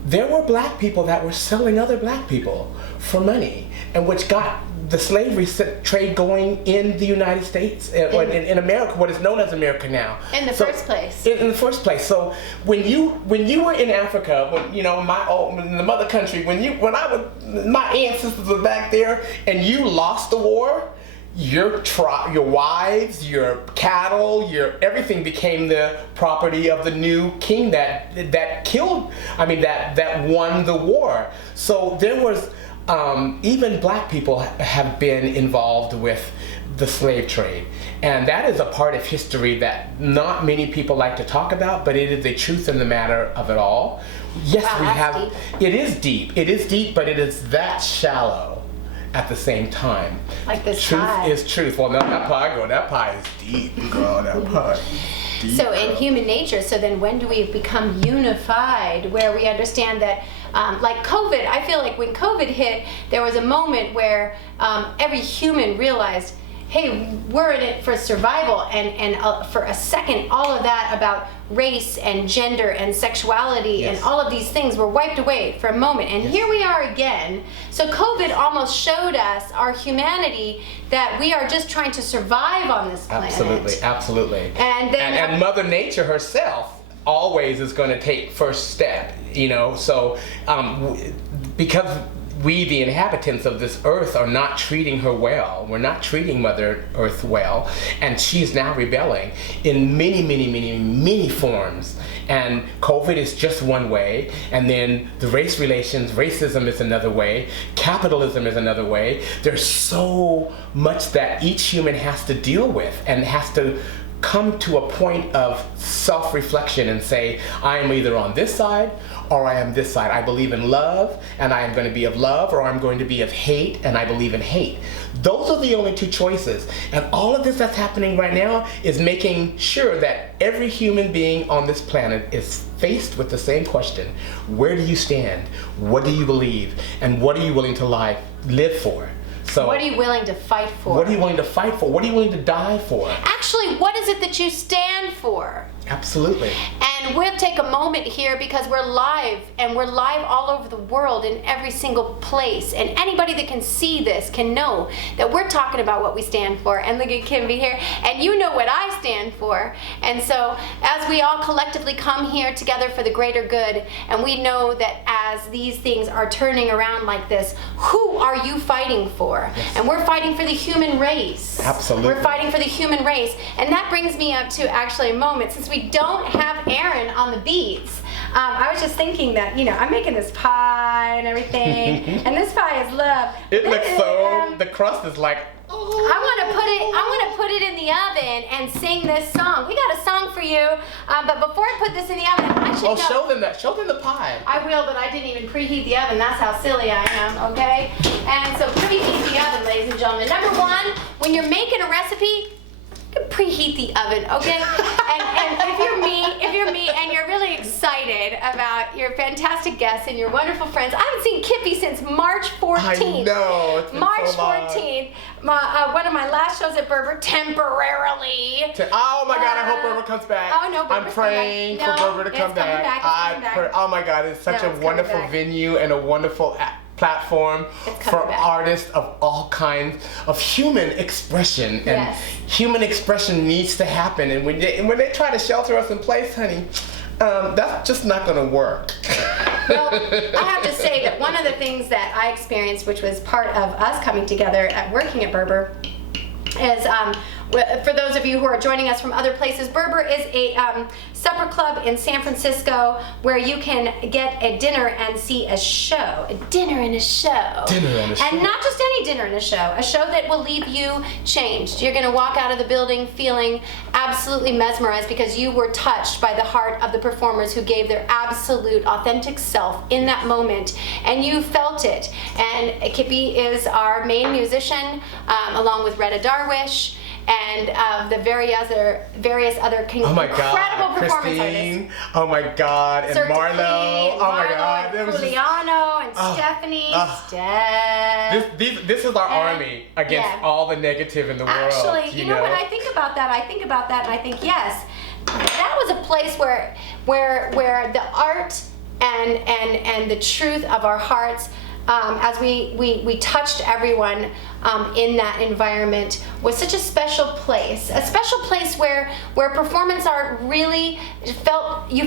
there were black people that were selling other black people for money, and which got the slavery trade going in the United States, in America, what is known as America now. In the first place. In the first place. So when you were in Africa, in the mother country, my ancestors were back there, and you lost the war, your wives, your cattle, everything became the property of the new king that won the war. So there was even black people have been involved with the slave trade, and that is a part of history that not many people like to talk about, but it is the truth in the matter of it all. Yes, wow, we have. Deep. It is deep, but it is that shallow at the same time. Like this truth pie. is truth. Well, no, that pie is deep, girl. That pie is deep. So in human nature, so then when do we become unified, where we understand that, like COVID, I feel like when COVID hit, there was a moment where every human realized, hey, we're in it for survival, and for a second, all of that about race and gender and sexuality and all of these things were wiped away for a moment, and here we are again. So COVID almost showed us our humanity, that we are just trying to survive on this planet. Absolutely. And then and Mother Nature herself always is going to take first step, so because we, the inhabitants of this earth, are not treating her well. We're not treating Mother Earth well. And she's now rebelling in many, many, many, many forms. And COVID is just one way. And then the race relations, racism is another way. Capitalism is another way. There's so much that each human has to deal with and has to come to a point of self-reflection and say, I am either on this side or I am this side. I believe in love and I am going to be of love, or I'm going to be of hate and I believe in hate. Those are the only two choices. And all of this that's happening right now is making sure that every human being on this planet is faced with the same question. Where do you stand? What do you believe? And what are you willing to live for? So, what are you willing to fight for? What are you willing to fight for? What are you willing to die for? Actually, what is it that you stand for? Absolutely. And we'll take a moment here because we're live, and we're live all over the world in every single place. And anybody that can see this can know that we're talking about what we stand for. And look at Kippy here, and you know what I stand for. And so as we all collectively come here together for the greater good, and we know that as these things are turning around like this, who are you fighting for? Yes. And we're fighting for the human race. Absolutely. We're fighting for the human race. And that brings me up to actually a moment, since we don't have Aaron on the beats. I was just thinking that, you know, I'm making this pie and everything, and this pie is love. It looks so, the crust is like, I want to put it in the oven and sing this song. We got a song for you, but before I put this in the oven, I should know. Show them the pie. I will, but I didn't even preheat the oven. That's how silly I am, okay? And so preheat the oven, ladies and gentlemen. Number one, when you're making a recipe, preheat the oven, okay? And if you're me and you're really excited about your fantastic guests and your wonderful friends. I haven't seen Kippy since March 14th. I know, it's been March so long. 14th. One of my last shows at Berber, temporarily. Oh my God, I hope Berber comes back. Oh no, I'm Berber's praying coming back. for Berber to come It's coming back. back. It's coming back. Oh my God, it's such No, a it's wonderful coming back. venue and a wonderful platform It's for coming back. artists of all kinds of human expression. And Yes. human expression needs to happen. And when they try to shelter us in place, honey, that's just not going to work. Well, I have to say that one of the things that I experienced, which was part of us coming together at working at Berber, is for those of you who are joining us from other places, Berber is a supper club in San Francisco where you can get a dinner and see a show. A dinner and a show. Dinner and a show. And not just any dinner and a show that will leave you changed. You're going to walk out of the building feeling absolutely mesmerized because you were touched by the heart of the performers who gave their absolute authentic self in that moment, and you felt it. And Kippy is our main musician, along with Retta Darwish, and the various other Oh my incredible God, performance Christine. artists. Oh my God, and Cirque du Marlo. Soleil, Oh my God, and it was just- Juliano and Stephanie. Steph. This is our And- army against yeah. all the negative in the world. Actually, you know, when I think about that, and I think, yes, that was a place where the art and the truth of our hearts, as we touched everyone in that environment, was such a special place where performance art really you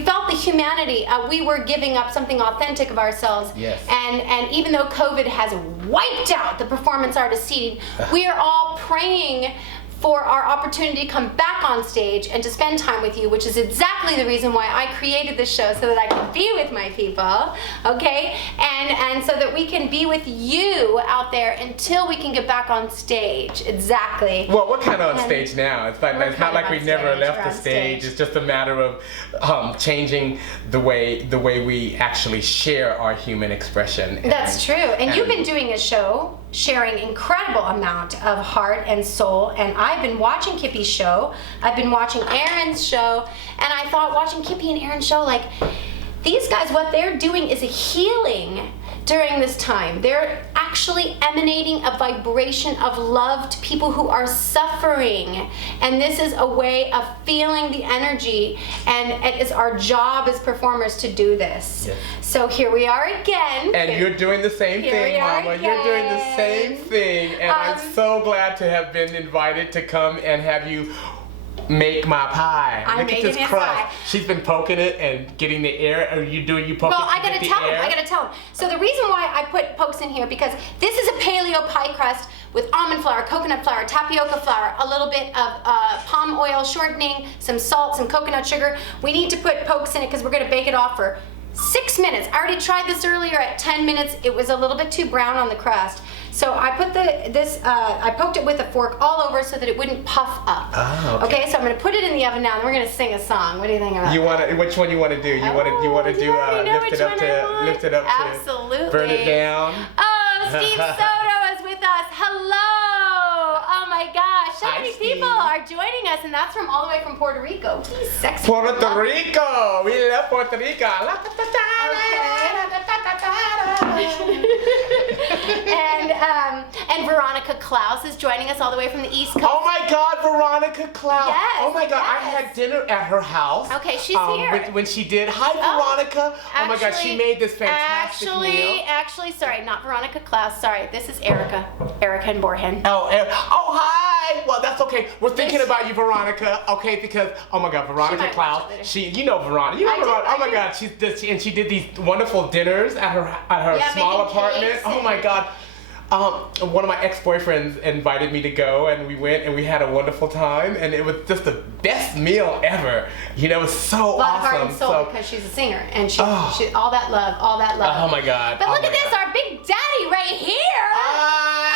felt the humanity. We were giving up something authentic of ourselves. Yes. And even though COVID has wiped out the performance artist seating, we are all praying for our opportunity to come back on stage and to spend time with you, which is exactly the reason why I created this show, so that I can be with my people, okay? And so that we can be with you out there until we can get back on stage. Exactly. Well, we're kind of on And stage now. It's we're not kind like of we on never stage. left We're the on stage. stage. It's just a matter of changing the way we actually share our human expression. That's true. And you've been doing a show sharing incredible amount of heart and soul, and I've been watching Kippy's show, I've been watching Aaron's show, and I thought, watching Kippy and Aaron's show, like, these guys, what they're doing is a healing during this time. They're actually emanating a vibration of love to people who are suffering, and this is a way of feeling the energy, and it is our job as performers to do this. Yes. So here we are again. And you're doing the same Here thing, we are Mama. You're doing the again. same thing. And I'm so glad to have been invited to come and have you make my pie. I'm Look at making this his crust. pie. She's been poking it and getting the air. Are you poking Well, it to get the air? I gotta tell him. So the reason why I put pokes in here, because this is a paleo pie crust with almond flour, coconut flour, tapioca flour, a little bit of palm oil shortening, some salt, some coconut sugar. We need to put pokes in it because we're gonna bake it off for 6 minutes. I already tried this earlier at 10 minutes. It was a little bit too brown on the crust. So I put I poked it with a fork all over so that it wouldn't puff up. Oh, okay. So I'm gonna put it in the oven now and we're gonna sing a song. What do you think about that? Which one you want to do? You want to do you already know lift which it up one I want. lift it up Absolutely. to burn it down? Oh, Steve Soto is with us. Hello. Oh my gosh, so Hi, many Steve. people are joining us, and that's from all the way from Puerto Rico. He's sexy. Puerto Rico. We love Puerto Rico. And Veronica Klaus is joining us all the way from the East Coast. Oh my God, Veronica Klaus. Yes, Oh my God, I yes. had dinner at her house. Okay, she's here. When she did. Hi, Veronica. Oh my God, she made this fantastic meal. Actually, sorry, not Veronica Klaus. Sorry, this is Erica. Erica and Borhen. Oh, hi. Well, that's okay. We're thinking about you, Veronica. Okay, because oh my God, Veronica might Klaus. watch it later. You know Veronica. You know I do, Veronica. I Oh my do. God, she did these wonderful dinners at her Yeah, small making apartment. cakes Oh and- my God. One of my ex-boyfriends invited me to go, and we went and we had a wonderful time, and it was just the best meal ever. You know, it was so A lot of heart awesome. and soul So, because she's a singer and she Oh. all that love, all that love. oh my God. But oh look my at this, God. our big daddy right here. Oh,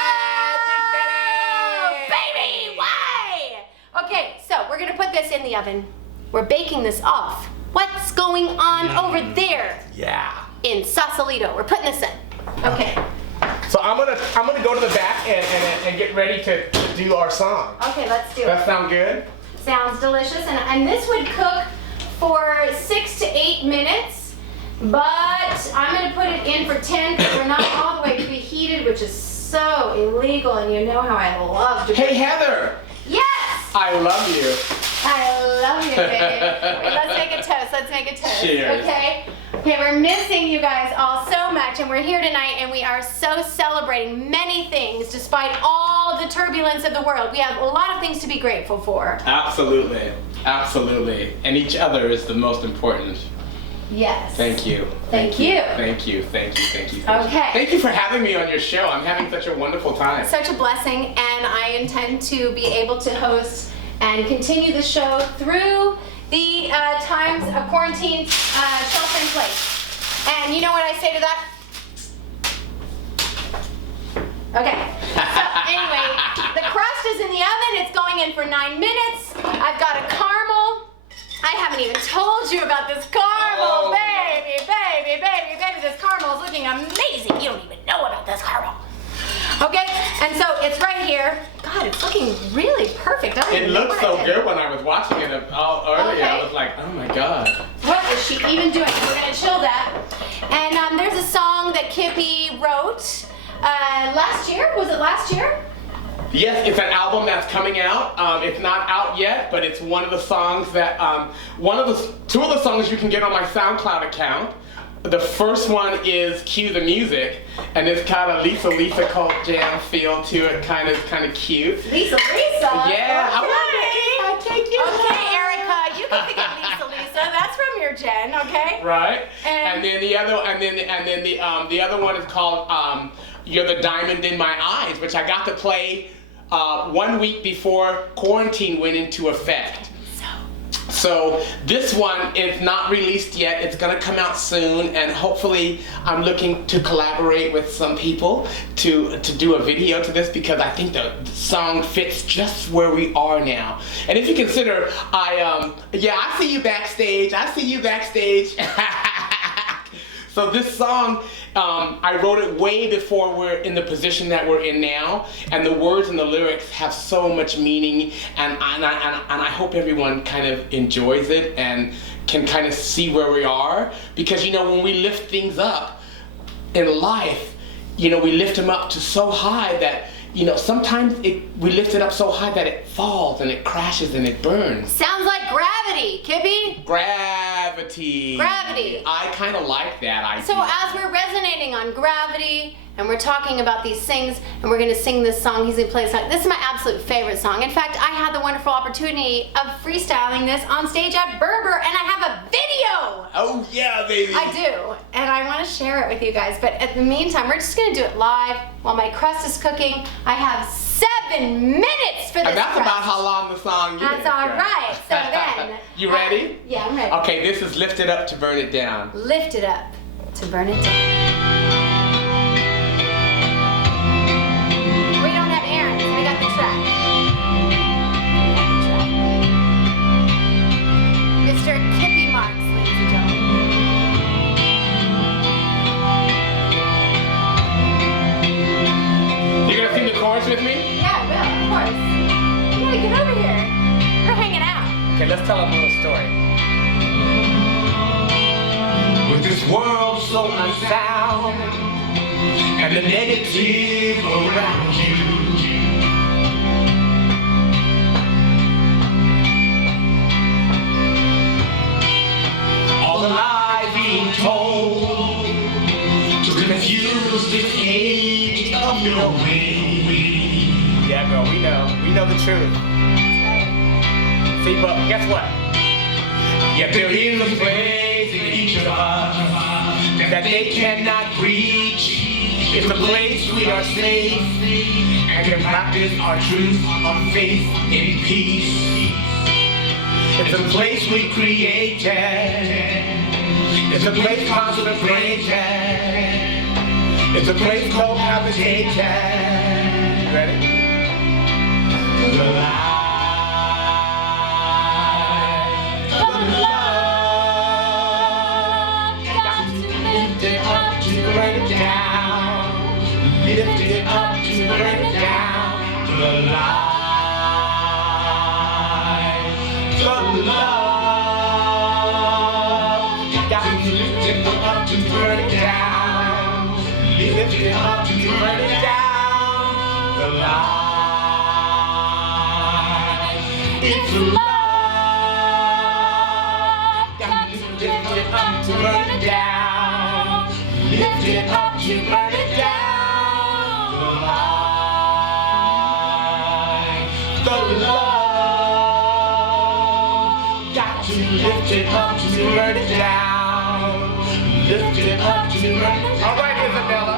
baby, why? Okay, so we're gonna put this in the oven. We're baking this off. What's going on over there Yeah. in Sausalito? We're putting this in. Okay. So I'm gonna go to the back and get ready to do our song. Okay, let's do That it. sound good? Sounds delicious, and this would cook for 6 to 8 minutes, but I'm gonna put it in for 10 because we're not all the way preheated, which is so illegal, and you know how I love to. Hey Heather, Yes! I love you. I love you, baby. Wait, let's make a toast. Let's make a toast. Cheers. Okay? Okay, we're missing you guys all so much, and we're here tonight, and we are so celebrating many things despite all of the turbulence of the world. We have a lot of things to be grateful for. Absolutely, absolutely. And each other is the most important. Yes. Thank you. Thank you. Thank you. Thank you. Thank you. Okay. Thank you for having me on your show. I'm having such a wonderful time. Such a blessing, and I intend to be able to host and continue the show through the times of quarantine, shelter in place. And you know what I say to that? Okay. So anyway, the crust is in the oven. It's going in for 9 minutes. I've got a caramel. I haven't even told you about this caramel, Oh. baby. This caramel is looking amazing. You don't even know about this caramel. Okay, and so it's right here. God, it's looking really perfect. I don't It even know looked what so I did. good when I was watching it earlier. Okay. I was like, oh my God. What is she even doing? We're gonna chill that. And there's a song that Kippy wrote last year. Was it last year? Yes, it's an album that's coming out. It's not out yet, but it's one of the songs that, two of the songs you can get on my SoundCloud account. The first one is Cue the Music, and it's kind of Lisa Cult Jam feel to it, kind of cute. Lisa. Yeah, I Okay. want to take you. Okay, Erica, you can pick Lisa. That's from your gen, okay? Right. And- And then the other one is called You're the Diamond in My Eyes, which I got to play 1 week before quarantine went into effect. So this one is not released yet. It's gonna come out soon, and hopefully I'm looking to collaborate with some people to do a video to this, because I think the song fits just where we are now. And if you consider, I see you backstage. So this song, I wrote it way before we're in the position that we're in now, and the words and the lyrics have so much meaning, and I hope everyone kind of enjoys it and can kind of see where we are, because you know, when we lift things up in life, you know, we lift them up to so high that, you know, sometimes we lift it up so high that it falls and it crashes and it burns. Sounds like gravity, Kippy. Gravity. Gravity. Gravity. I kind of like that idea. So as we're resonating on gravity, and we're talking about these things, and we're gonna sing this song, he's gonna play this song. This is my absolute favorite song. In fact, I had the wonderful opportunity of freestyling this on stage at Berber, and I have a video! Oh yeah, baby. I do, and I wanna share it with you guys, but at the meantime, we're just gonna do it live while my crust is cooking. I have 7 minutes for this And that's crust. about how long the song is. That's all right, so then. You ready? Yeah, I'm ready. Okay, this is Lift It Up to Burn It Down. Lift it up to burn it down. We don't have Aaron, so we got the track. Mr. Kippy Marks, ladies and gentlemen. You gonna sing the chorus with me? Yeah, I will, of course. You gotta get over here. We're hanging out. Okay, let's tell a little story. With this world so unsound and the negative around you, all the lies being told to confuse this age of your way. Yeah, girl, we know the truth. See, but guess what? Yet there is a place in each of us that they cannot reach. It's a place we are safe and can practice our truth, our faith in peace. It's a place we created. It's a place consecrated. It's a place cohabitated. Ready? The light. Burn it down, lift it up to burn it down. The light, the love, got to lift it up to burn it down, lift it up to burn it down. The light, it's love, got to lift it up to burn it down. Lift it up to burn it down. The light, the love, got to lift it up to burn it down. Lift it up to burn it down. All right, Isabella.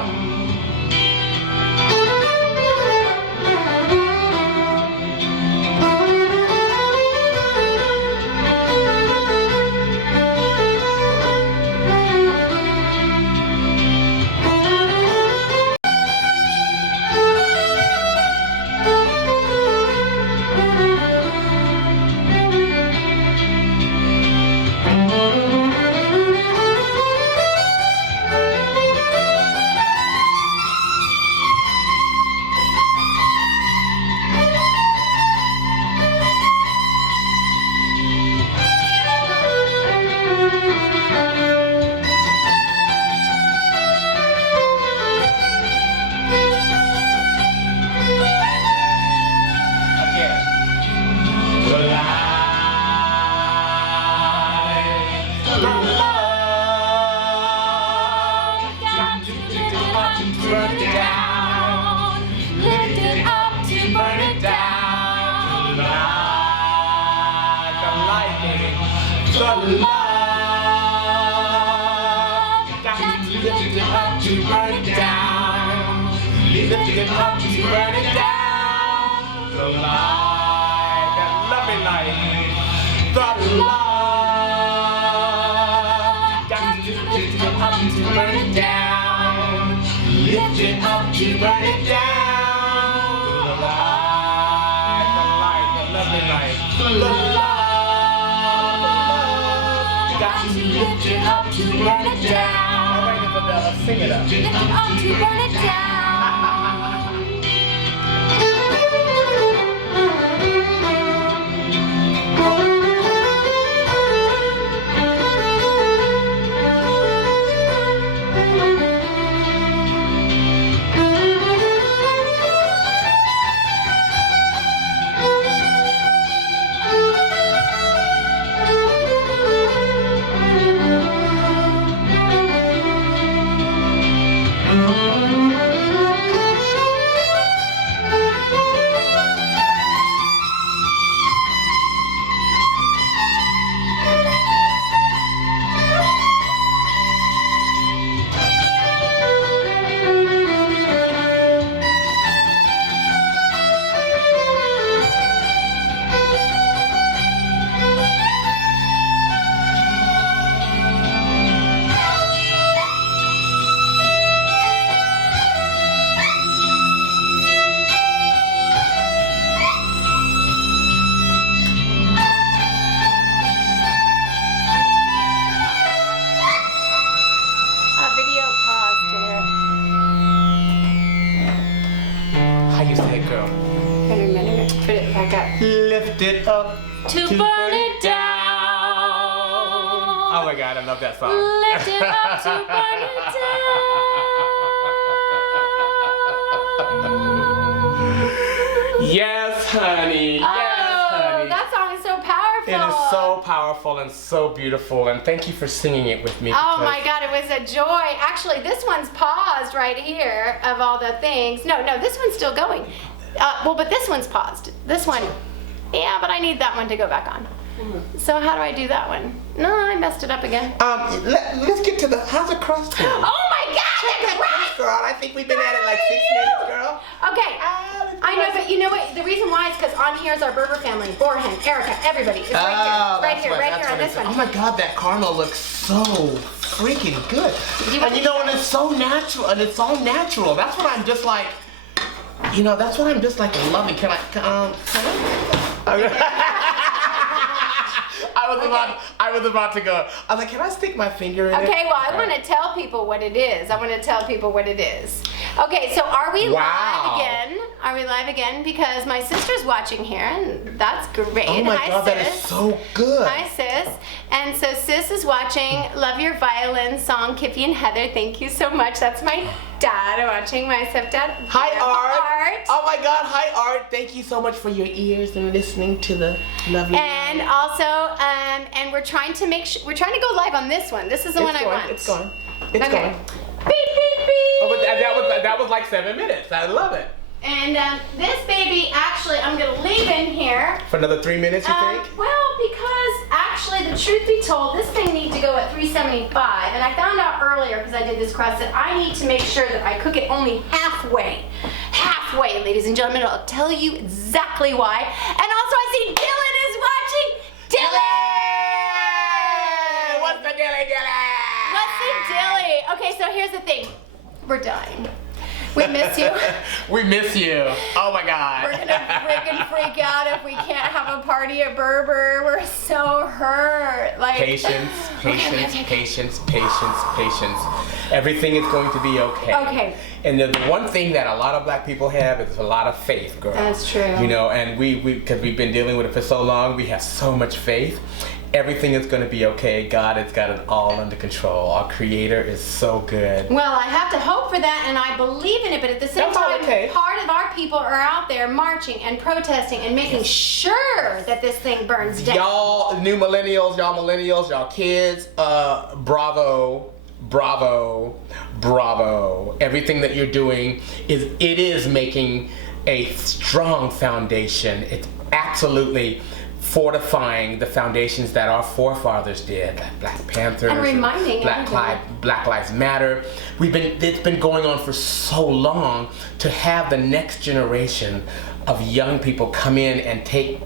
The love, got to lift it up to burn it down. Lift it up to burn it down. The light, that lovely light. The love, got to lift it up to burn it down. Lift it up to burn it down. The light, the lovely light. The love. Got to lift it up to burn it down. All right, Isabella, sing it up. Lift it up to burn it down. put it back up. Lift it up To burn it down. Oh my God, I love that song. Lift it up to burn it down. Yes, honey. Yes, honey. That song is so powerful. It is so powerful and so beautiful, and thank you for singing it with me. Oh because- my God, it was a joy. Actually, this one's paused right here of all the things. No, this one's still going. Well, but this one's paused. This one, yeah, but I need that one to go back on. So how do I do that one? No, I messed it up again. Let's get to the, how's the crust doing? Oh my God, the crust! Girl, I think we've been at it like 6 minutes, girl. Okay, I know, but you know what? The reason why is because on here is our Berber family, Borhan, Erica, everybody. It's right here on this one. Oh my God, that caramel looks so freaking good. And you know, and it's so natural, and it's all natural. That's what I'm just like, you know, that's what I'm just like loving. Can I? I was about to go. I was like, can I stick my finger in it? Okay, well, I want to tell people what it is. Okay, so are we live again? Are we live again? Because my sister's watching here, and that's great. Oh my Hi, God, sis. that is so good. Hi, sis. And so sis is watching Love Your Violin song, Kippy and Heather. Thank you so much. That's my dad watching, my stepdad. Hi, Art. Art. Oh my God, hi, Art. Thank you so much for your ears and listening to the lovely. And also, and we're trying to we're trying to go live on this one. This is the one I want. It's going. It's Okay. going. Beep, beep, beep. Oh, but that was like 7 minutes. I love it. And this baby, actually, I'm gonna leave in here. For another 3 minutes, you think? Well, because actually, the truth be told, this thing needs to go at 375. And I found out earlier, because I did this cross, that I need to make sure that I cook it only halfway. Halfway, ladies and gentlemen. I'll tell you exactly why. And also, I see Dylan is watching. Dylan! What's the dilly? What's the dilly? Okay, so here's the thing. We're dying. We miss you. We miss you. Oh my God. We're gonna freaking freak out if we can't have a party at Berber. We're so hurt. Like Patience. Everything is going to be okay. Okay. And the one thing that a lot of black people have is a lot of faith, girl. That's true. You know, and because we've been dealing with it for so long, we have so much faith. Everything is going to be okay. God has got it all under control. Our Creator is so good. Well, I have to hope for that, and I believe in it, but at the same That's all it time, takes. part of our people are out there marching and protesting and making sure that this thing burns down. Y'all new millennials, y'all kids, bravo. Everything that you're doing is making a strong foundation. It's absolutely fortifying the foundations that our forefathers did, like Black Panthers, And reminding Black Lives Matter. It's been going on for so long. To have the next generation of young people come in and take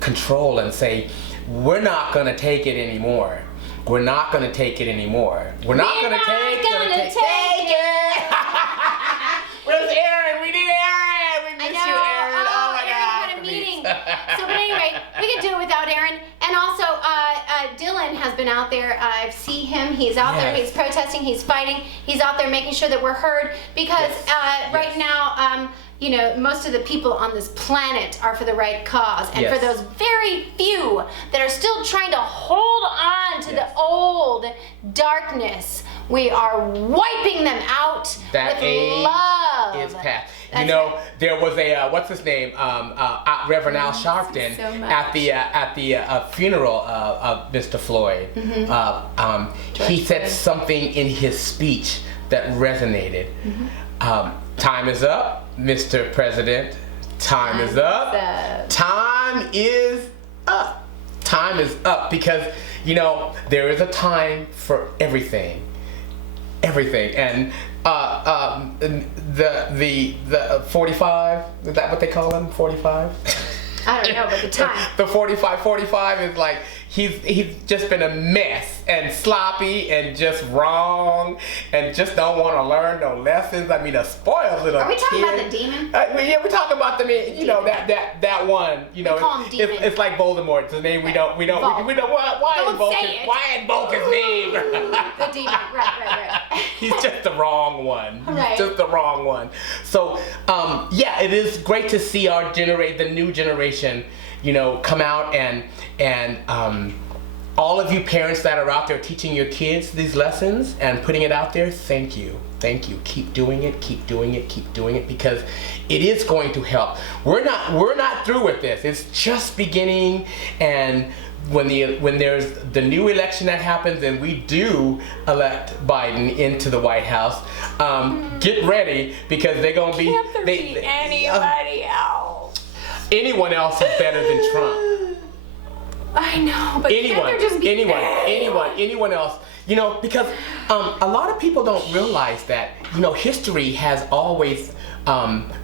control and say, we're not gonna take it anymore. We're not gonna take it anymore. We're not gonna take it. Where's Aaron? We need Aaron. We miss you, Aaron. Oh my Aaron God. had a meeting. So, but anyway, we can do it without Aaron. And also, Dylan has been out there. I see him. He's out there. Yes. He's protesting. He's fighting. He's out there making sure that we're heard. Because right now, you know, most of the people on this planet are for the right cause. And for those very few that are still trying to hold on to the old darkness, we are wiping them out That with age love. is past. That's You know, right. there was a what's his name, Reverend Al Sharpton so much. at the funeral of Mr. Floyd. He said Floyd. something in his speech that resonated. Time is up, Mr. President. Time is up. Time is up. Time is up, because you know there is a time for everything. Everything. And the 45, is that what they call him? 45? I don't know, but the time. The 45 is like he's just been a mess and sloppy and just wrong and just don't want to learn no lessons. I mean, a spoiled little kid. Are we talking about the demon? Yeah, we're talking about that one. We call him demon. It's like Voldemort. It's a name we don't. Why invoke his name? The demon. Right. He's just the wrong one. Right. He's just the wrong one. So, yeah, it is great to see the new generation, come out and all of you parents that are out there teaching your kids these lessons and putting it out there, thank you. Thank you. Keep doing it because it is going to help. We're not through with this. It's just beginning, and when there's the new election that happens and we do elect Biden into the White House, get ready because they're gonna be anybody else. Anyone else is better than Trump. I know, but anyone else. Because a lot of people don't realize that history has always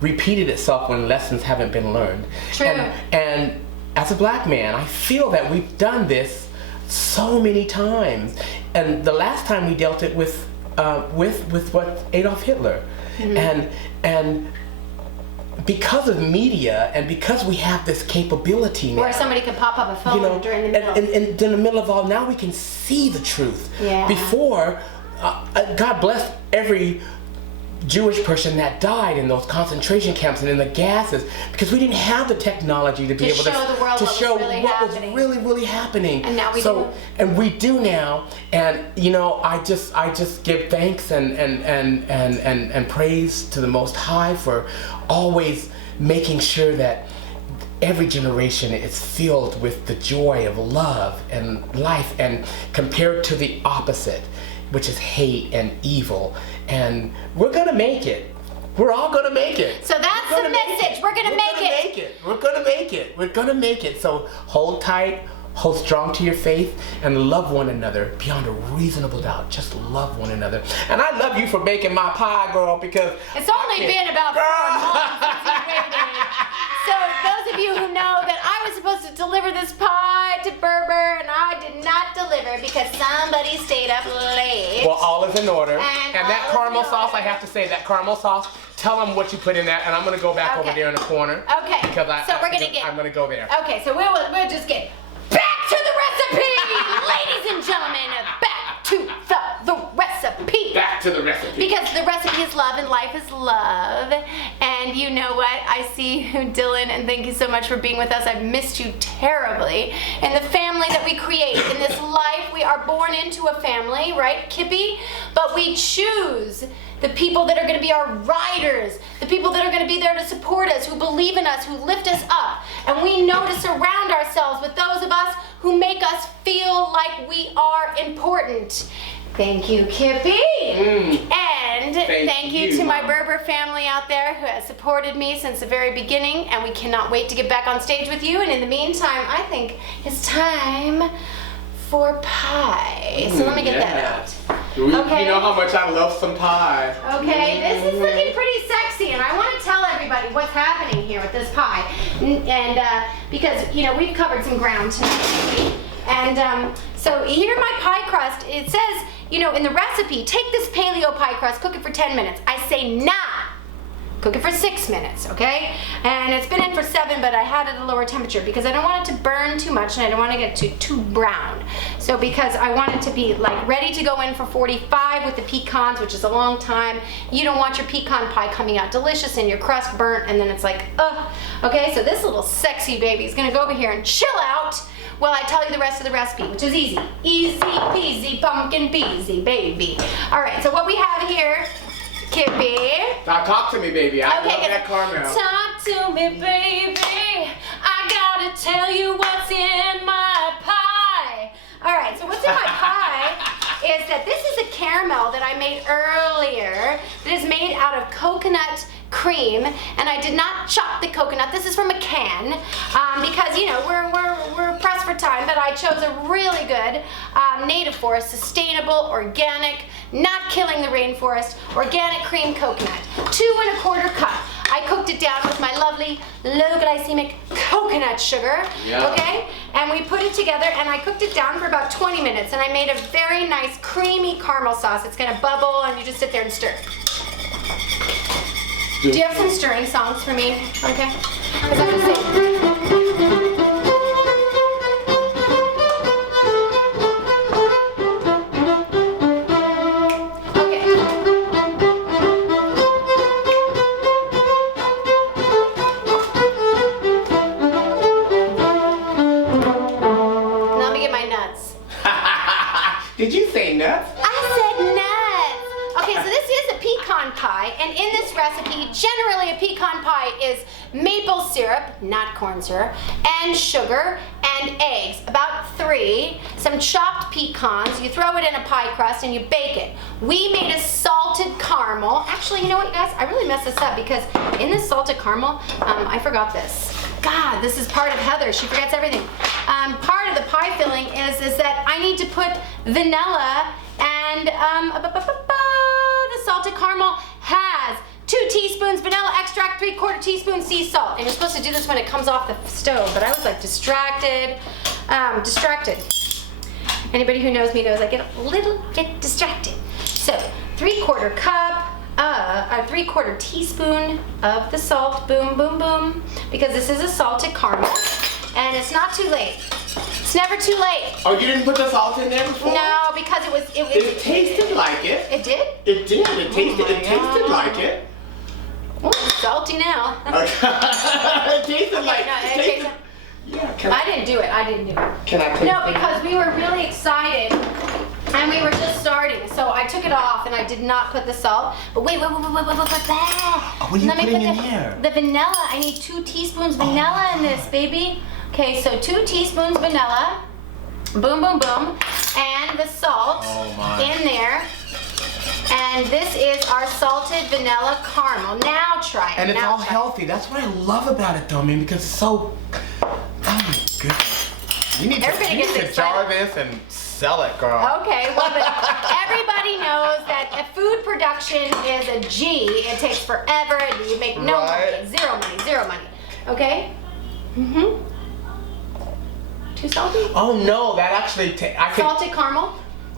repeated itself when lessons haven't been learned. True. And as a black man, I feel that we've done this so many times. And the last time we dealt it with what Adolf Hitler, and because of media and because we have this capability now, where somebody could pop up a phone during the middle. And in the middle of all, now we can see the truth. Yeah. Before, God bless every Jewish person that died in those concentration camps and in the gases, because we didn't have the technology to be able show the world to what show was really what happening. was really happening. And now we do. And we do now, and I just give thanks and praise to the Most High for always making sure that every generation is filled with the joy of love and life, and compared to the opposite, which is hate and evil. And we're gonna make it. We're all gonna make it. So that's the message. We're gonna make it. We're gonna make it. So hold tight, hold strong to your faith, and love one another beyond a reasonable doubt. Just love one another. And I love you for baking my pie, girl, because it's only been about 4 months since you waited. So those of you who know that I was supposed to deliver this pie to Berber and I did not deliver because somebody stayed up late. Well, all is in order. And that caramel sauce, I have to say, that caramel sauce, tell them what you put in that, and I'm going to go back over there in the corner. Okay. Because I'm going to go there. Okay, so we'll just get back to the recipe! Ladies and gentlemen, back to the recipe! Back to the recipe. Because the recipe is love and life is love. And you know what? I see you, Dylan, and thank you so much for being with us. I've missed you terribly. And the family that we create in this life, we are born into a family, right, Kippy? But we choose the people that are going to be our riders, the people that are going to be there to support us, who believe in us, who lift us up. And we know to surround ourselves with those of us who make us feel like we are important. Thank you, Kippy. And thank you to my Berber family out there who has supported me since the very beginning, and we cannot wait to get back on stage with you. And in the meantime, I think it's time for pie. So let me get that out. Okay. You know how much I love some pie. Okay, this is looking pretty sexy, and I want to tell everybody what's happening here with this pie. And because, we've covered some ground tonight. And so here my pie crust, it says, in the recipe, take this paleo pie crust, cook it for 10 minutes. I say nah. Cook it for 6 minutes, okay? And it's been in for 7, but I had it at a lower temperature because I don't want it to burn too much and I don't want to get too brown. So because I want it to be like ready to go in for 45 with the pecans, which is a long time. You don't want your pecan pie coming out delicious and your crust burnt and then it's like, ugh. Okay, so this little sexy baby is gonna go over here and chill out while I tell you the rest of the recipe, which is easy. Easy peasy pumpkin peasy, baby. All right, so what we have here, Kippy. Now talk to me, baby. I love that caramel. Talk to me, baby. I gotta tell you what's in my pie. All right, so what's in my pie is that this is a caramel that I made earlier that is made out of coconut cream, and I did not chop the coconut. This is from a can because we're pressed for time, but I chose a really good native forest, sustainable, organic, not killing the rainforest, organic cream coconut, 2 1/4 cup. I cooked it down with my lovely low glycemic coconut sugar. Yeah. Okay? And we put it together and I cooked it down for about 20 minutes and I made a very nice creamy caramel sauce. It's gonna bubble and you just sit there and stir. Do you have some stirring songs for me? Okay? 'Cause I'm gonna sing. Did you say nuts? I said nuts. Okay, so this is a pecan pie, and in this recipe, generally a pecan pie is maple syrup, not corn syrup, and sugar and eggs, about 3, some chopped pecans, you throw it in a pie crust and you bake it. We made a salted caramel. Actually, you know what, guys? I really messed this up because in this salted caramel, I forgot this. God, this is part of Heather. She forgets everything. Part of the pie filling is that I need to put vanilla and the salted caramel has 2 teaspoons vanilla extract, 3/4 teaspoon sea salt. And you're supposed to do this when it comes off the stove, but I was like distracted. Anybody who knows me knows I get a little bit distracted. So 3/4 cup, a 3/4 teaspoon of the salt, boom, boom, boom, because this is a salted caramel, and it's not too late. It's never too late. Oh, you didn't put the salt in there before? No, because It tasted like it. It did? It did. It tasted God. like it. Oh, it's salty now. It tasted like. no, it tasted- tasted- Yeah. Can I? I didn't do it. Can I taste No, it? because we were really excited and we were just starting. So I took it off and I did not put the salt. But wait. what are you Let me putting put in the, here? the vanilla. I need 2 teaspoons vanilla in this, baby. Okay, so 2 teaspoons vanilla. Boom, boom, boom. And the salt in there. And this is our salted vanilla caramel. Now try it. And it's now all try it. healthy. That's what I love about it, though, man, because it's so. Oh my goodness. You need Everybody to, you gets need to jar excited. this and sell it, girl. Okay, well, but everybody knows that a food production is a G. It takes forever and you make no Right. money. Zero money. Okay? Mm-hmm. Too salty? Oh no, that actually I can. Salted caramel?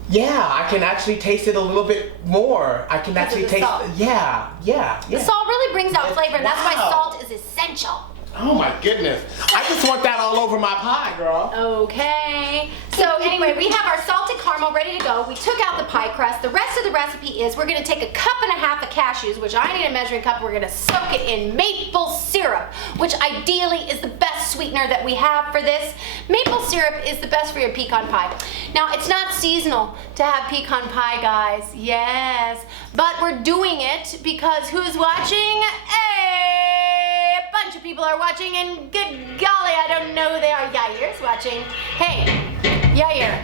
Yeah, I can actually taste it a little bit more. I can Because of actually the taste. salt. Yeah. The salt really brings out flavor, and that's why Wow. salt is essential. Oh my goodness. I just want that all over my pie, girl. Okay. So anyway, we have our salted caramel ready to go. We took out the pie crust. The rest of the recipe is we're gonna take 1.5 cups of cashews, which I need a measuring cup. We're gonna soak it in maple syrup, which ideally is the best sweetener that we have for this. Maple syrup is the best for your pecan pie. Now, it's not seasonal to have pecan pie, guys. Yes. But we're doing it because who's watching? A bunch of people are watching, and good golly, I don't know who they are. Yair's watching. Hey, Yair.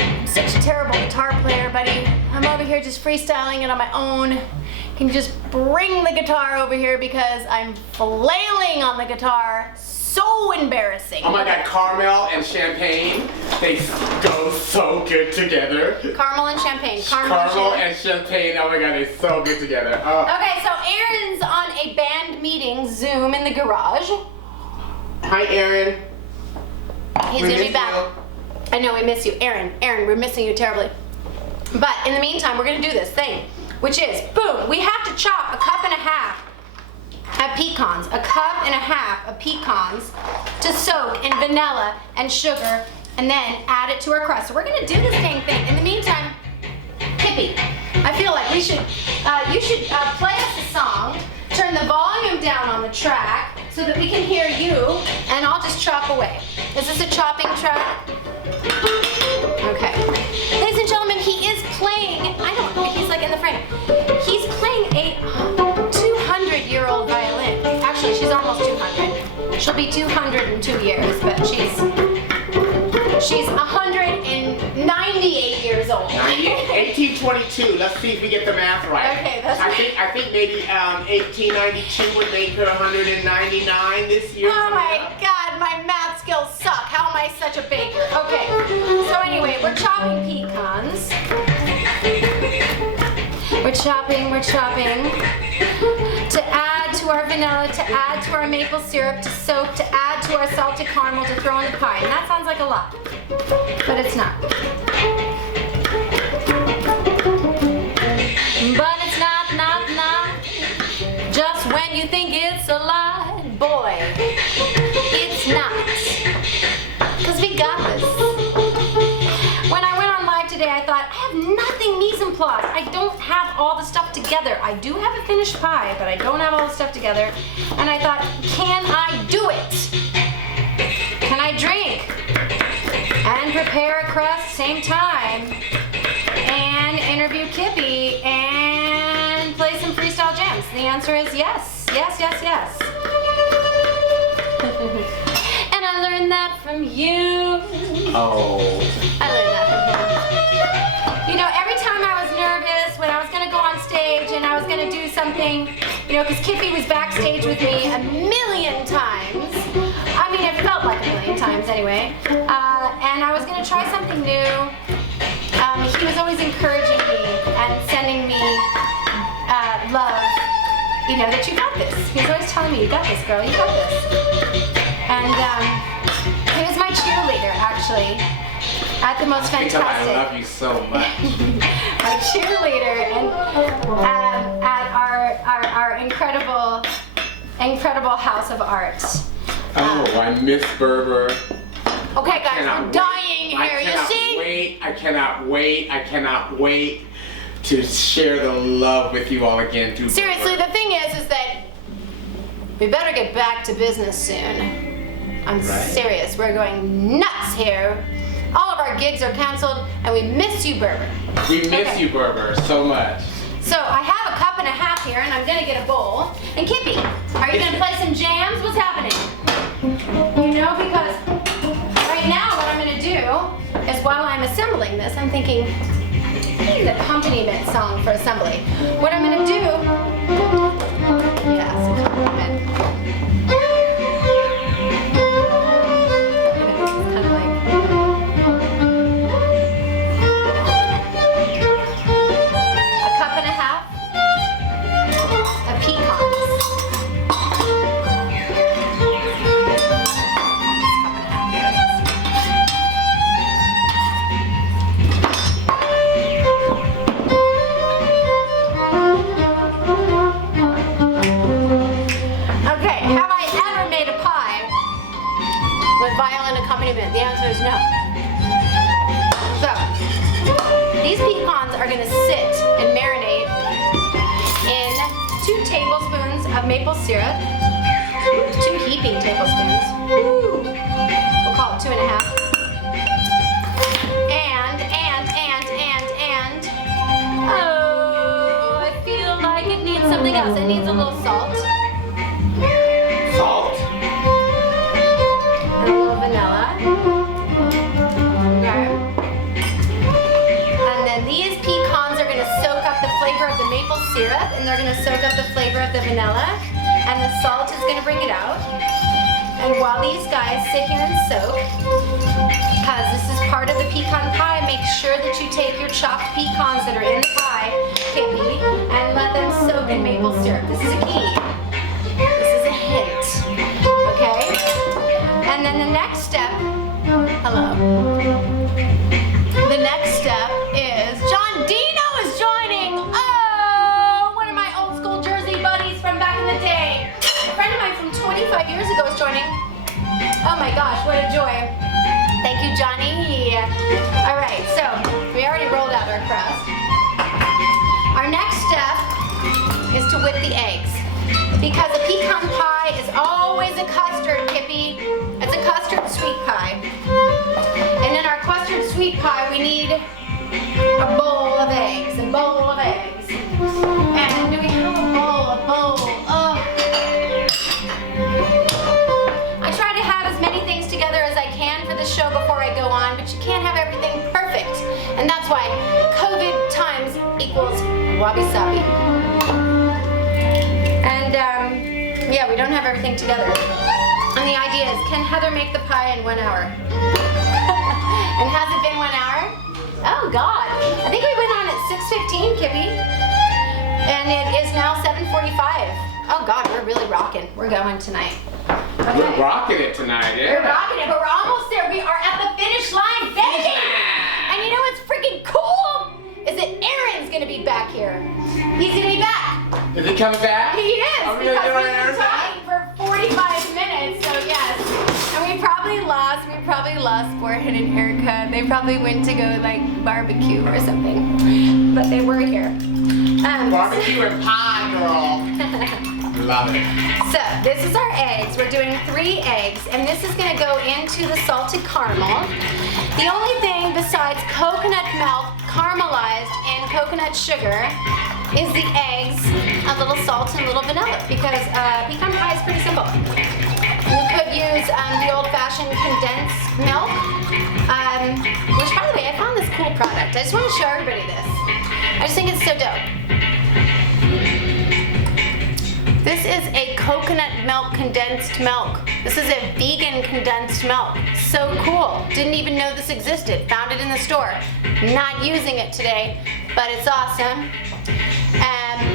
I'm such a terrible guitar player, buddy. I'm over here just freestyling it on my own. Can you just bring the guitar over here because I'm flailing on the guitar. So embarrassing. Oh my god, caramel and champagne, they go so good together. Caramel and champagne. Caramel and champagne, oh my god, they're so good together. Oh. Okay, so Aaron's on a band meeting, Zoom, in the garage. Hi, Aaron. He's We gonna be miss back. you. I know, we miss you. Aaron, we're missing you terribly. But in the meantime, we're gonna do this thing, which is, boom, we have to chop 1.5 cups of pecans, 1.5 cups of pecans to soak in vanilla and sugar, and then add it to our crust. So we're gonna do this dang thing. In the meantime, Kippy, I feel like you should play us a song, turn the volume down on the track so that we can hear you, and I'll just chop away. Is this a chopping track? Okay. Ladies and gentlemen, he is playing, he's like in the frame. He's playing a 200-year-old violin. Actually, she's almost 200. She'll be 200 in 2 years, but she's 198 years old. 1822. Let's see if we get the math right. Okay, that's I right. think maybe 1892 would make her 199 this year. Oh my God, my math skills suck. How am I such a baker? Okay, so anyway, we're chopping pecans. We're chopping. to add to our vanilla, to add to our maple syrup, to soak, to add to our salted caramel, to throw in the pie. And that sounds like a lot, but it's not. But it's not. Just when you think it's a lot, boy, it's not. Because we got this. When I went on live today, I thought, I have nothing mise en place. I don't have all the stuff together. I do have a finished pie, but I don't have all the stuff together. And I thought, can I do it? Can I drink and prepare a crust same time and interview Kippy and play some freestyle jams? The answer is yes. Yes. And I learned that from you. Oh. I learned that from him. You know, every time I was nervous when I was going to go on stage and I was going to do something, you know, because Kippy was backstage with me a million times. I mean, it felt like a million times anyway. And I was going to try something new. He was always encouraging me and sending me love. You know, that you got this. He was always telling me, you got this, girl, you got this. And he was my cheerleader, actually, at the most fantastic. Because I love you so much. My cheerleader and at our incredible house of art. Oh, I miss Berber. Okay, guys, we're dying here. You see? I cannot wait to share the love with you all again through Seriously, Berber. the thing is that we better get back to business soon. I'm serious. We're going nuts here. All of our gigs are canceled, and we miss you, Berber. We miss you, Berber, so much. So I have a cup and a half here, and I'm gonna get a bowl. And Kippy, are you gonna play some jams? What's happening? You know, because right now what I'm gonna do is while I'm assembling this, I'm thinking the accompaniment song for assembly. What I'm gonna do, yes, accompaniment. It's kind of like. Violin accompaniment? The answer is no. So, these pecans are going to sit and marinate in 2 tablespoons of maple syrup, 2 heaping tablespoons. Woo. We'll call it 2 1/2. And, oh, I feel like it needs something else. It needs a little salt. Salt. Vanilla. Okay. And then these pecans are going to soak up the flavor of the maple syrup, and they're going to soak up the flavor of the vanilla, and the salt is going to bring it out. And while these guys sit here and soak, because this is part of the pecan pie, make sure that you take your chopped pecans that are in the pie, Kippy, and let them soak in maple syrup. This is a key. This is a hint. Okay? And then the next step, hello. The next step is John Dino is joining. Oh, one of my old school Jersey buddies from back in the day. A friend of mine from 25 years ago is joining. Oh my gosh, what a joy. Thank you, Johnny. All right, so we already rolled out our crust. Our next step is to whip the eggs. Because a pecan pie is always a custard, Kippy. It's a custard sweet pie. And in our custard sweet pie, we need a bowl of eggs. And do we have a bowl? Oh. I try to have as many things together as I can for the show before I go on, but you can't have everything perfect. And that's why COVID times equals wabi-sabi. And yeah, we don't have everything together. And the idea is, can Heather make the pie in 1 hour? And has it been 1 hour? Oh God, I think we went on at 6:15, Kippy. And it is now 7:45. Oh God, we're really rocking. We're going tonight. Okay. We're rocking it tonight, We're yeah. rocking it, but we're almost there. We are at the finish line, baby! And you know what's freaking cool? Is that Aaron's gonna be back here. He's gonna be back. Is he coming back? He is, Are we because gonna we've do been Aaron back? talking for 45 minutes, so yes. And we probably lost Forehead and Erica. They probably went to go like barbecue or something. But they were here. Barbecue and pie, girl. Love it. So this is our eggs. We're doing 3 eggs, and this is gonna go into the salted caramel. The only thing besides coconut milk caramelized and coconut sugar is the eggs, a little salt and a little vanilla, because pecan pie is pretty simple. You could use the old-fashioned condensed milk, which, by the way, I found this cool product. I just want to show everybody this. I just think it's so dope. This is a coconut milk condensed milk. This is a vegan condensed milk. So cool. Didn't even know this existed. Found it in the store. Not using it today, but it's awesome.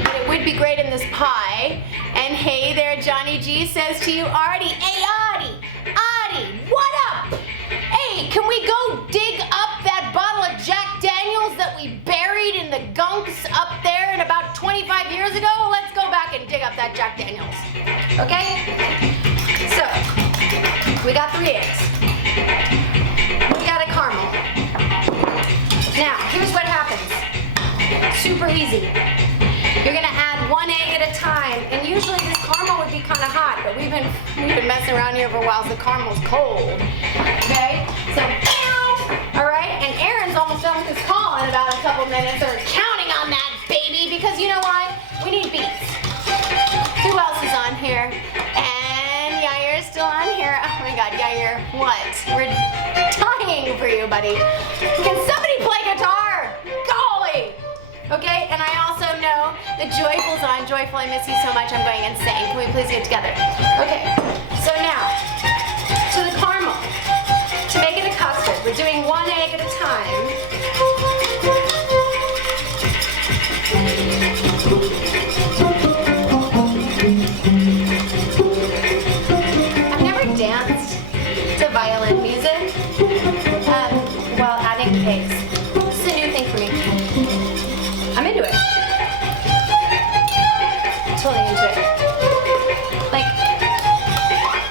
But it would be great in this pie. And hey there, Johnny G says to you, Artie, hey Artie, what up? Hey, can we go dig up that bottle of Jack Daniels that we buried in the gunks up there in about 25 years ago? Let's go back and dig up that Jack Daniels. Okay? So, we got 3 eggs. We got a caramel. Now, here's what happens. Super easy. You're gonna add 1 egg at a time, and usually this caramel would be kind of hot, but we've been messing around here for a while, so the caramel's cold. Okay? So, all right, and Aaron's almost done with his call in about a couple minutes, or counting on that baby, because you know what? We need beets. Who else is on here? And Yair's still on here. Oh my God, Yair, what? We're dying for you, buddy. Can somebody play guitar? Golly! Okay, and I also know that Joyful's on. Joyful, I miss you so much, I'm going insane. Can we please get together? Okay, so now, to the caramel. To make it a custard, we're doing 1 egg at a time. I've never danced to violin music while adding cakes. This is a new thing for me. I'm into it. Totally into it. Like,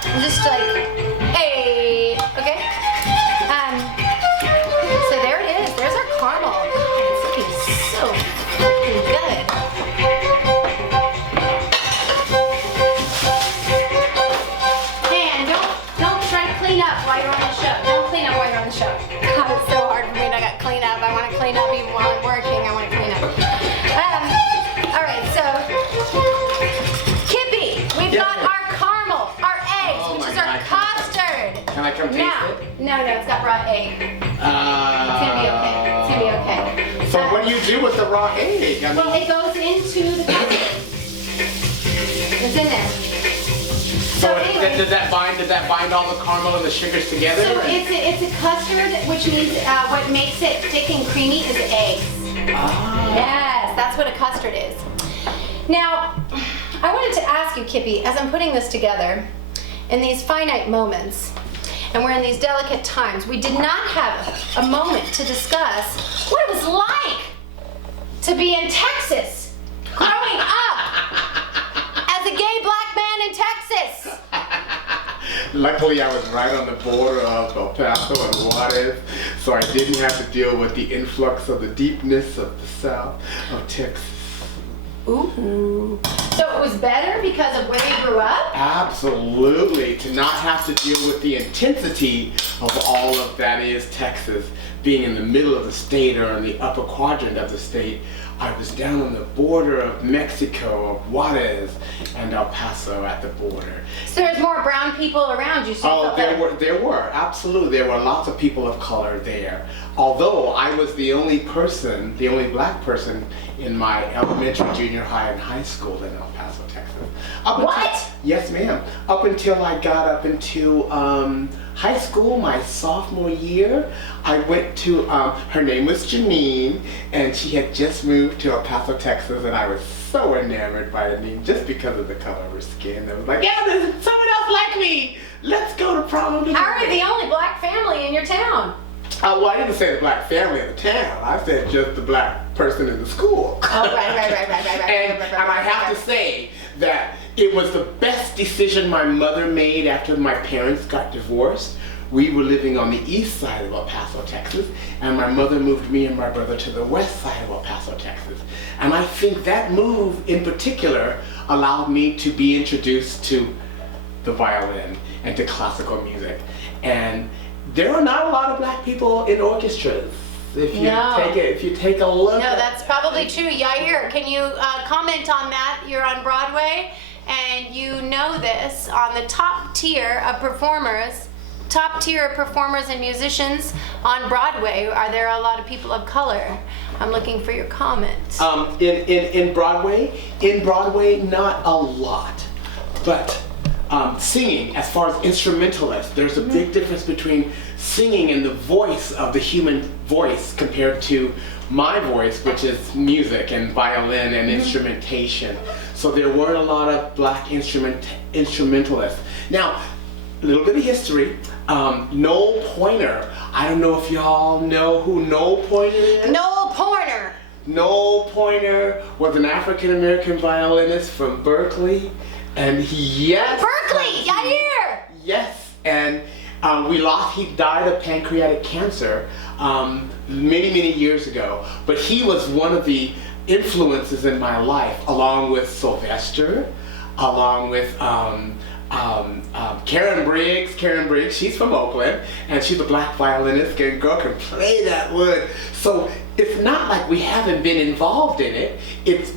I'm just like, hey, okay? So there it is. There's our caramel. God, it's looking so freaking good. And don't try to clean up while you're on the show. Don't clean up while you're on the show. God, it's so hard for me. I got to clean up. I want to clean up even while I'm working. I want to clean up. All right, so Kippy, we've got our caramel, our eggs, which is our custard. Can I come taste Now, it? no, it's got raw egg. It's gonna be okay. It's gonna be okay. So what do you do with the raw egg? I mean, Well, it goes into the custard. It's in there. So anyway, did that bind all the caramel and the sugars together? so it's a custard, which means what makes it thick and creamy is eggs. Ah. Yes, that's what a custard is. Now, I wanted to ask you, Kippy, as I'm putting this together, in these finite moments, and we're in these delicate times, we did not have a moment to discuss what it was like to be in Texas, growing up as a gay black man in Texas. Luckily, I was right on the border of El Paso and Juarez, so I didn't have to deal with the influx of the deepness of the south of Texas. Ooh. So it was better because of where you grew up? Absolutely, to not have to deal with the intensity of all of that is Texas, being in the middle of the state or in the upper quadrant of the state. I was down on the border of Mexico, of Juarez, and El Paso at the border. So there's more brown people around you, so you Oh, felt better. there were, absolutely. There were lots of people of color there. Although I was the only person, the only black person in my elementary, junior high, and high school in El Paso, Texas. What? Yes, ma'am. Up until I got up into high school, my sophomore year, I went to, her name was Janine, and she had just moved to El Paso, Texas, and I was so enamored by Anine just because of the color of her skin. I was like, yeah, there's someone else like me. Let's go to prom. How are you the only black family in your town? Well, I didn't say the black family of the town. I said just the black person in the school. Oh, right. And I have to say that it was the best decision my mother made after my parents got divorced. We were living on the east side of El Paso, Texas, and my mother moved me and my brother to the west side of El Paso, Texas. And I think that move in particular allowed me to be introduced to the violin and to classical music. And there are not a lot of black people in orchestras. If you take a look. No, that's probably true. Yair, can you comment on that? You're on Broadway, and you know this. On the top tier of performers and musicians on Broadway, are there a lot of people of color? I'm looking for your comments. In Broadway, not a lot, but singing, as far as instrumentalists, there's a big difference between singing and the voice of the human voice compared to my voice, which is music and violin and instrumentation. So there weren't a lot of black instrumentalists. Now, a little bit of history. Noel Pointer. I don't know if y'all know who Noel Pointer is. Noel Pointer. Noel Pointer was an African-American violinist from Berkeley. And he, Berkeley, Yair! Yes, and he died of pancreatic cancer many years ago. But he was one of the influences in my life, along with Sylvester, along with Karen Briggs. Karen Briggs, she's from Oakland, and she's a black violinist, and girl can play that wood. So it's not like we haven't been involved in it.